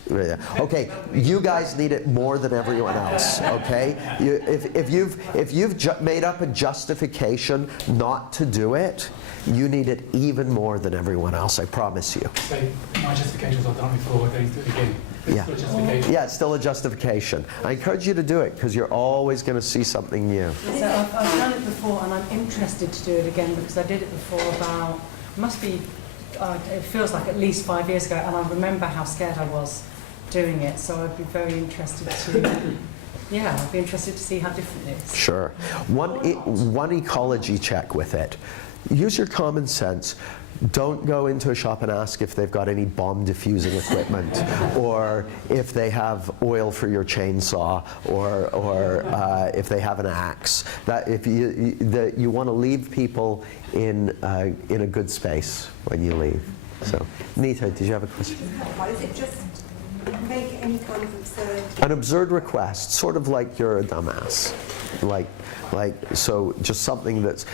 okay, you guys need it more than everyone else, okay? If you've made up a justification not to do it, you need it even more than everyone else, I promise you. So my justification was I've done it before, we're going to do it again. Yeah, it's still a justification. I encourage you to do it because you're always going to see something new. So I've done it before and I'm interested to do it again because I did it before about, it feels like at least 5 years ago, and I remember how scared I was doing it, so I'd be very interested to, I'd be interested to see how different it is. Sure. One ecology check with it. Use your common sense. Don't go into a shop and ask if they've got any bomb diffusing equipment or if they have oil for your chainsaw or if they have an axe. That if you want to leave people in a good space when you leave. So, Nita, did you have a question? Why is it just make any kind of absurd? An absurd request, sort of like you're a dumbass. So just something that's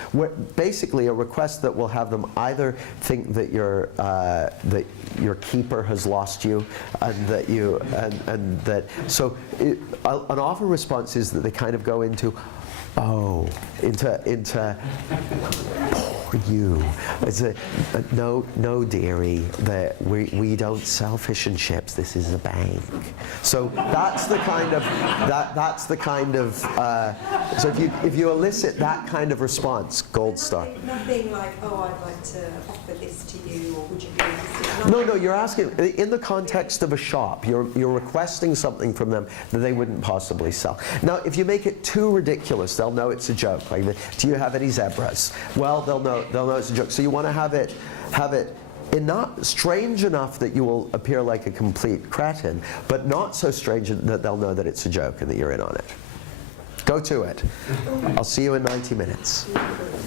basically a request that will have them either think that your keeper has lost you, and that you and that. So an offer response is that they kind of go into you. It's no dearie, that we don't sell fish and chips, this is a bank. So that's the kind of so if you elicit that kind of response, gold star. Nothing like, I'd like to offer this to you, or would you be interested? No, you're asking in the context of a shop. You're requesting something from them that they wouldn't possibly sell. Now, if you make it too ridiculous, they'll know it's a joke. Like, do you have any zebras? Well, they'll know it's a joke. So you want to have it not strange enough that you will appear like a complete cretin, but not so strange that they'll know that it's a joke and that you're in on it. Go to it. I'll see you in 90 minutes.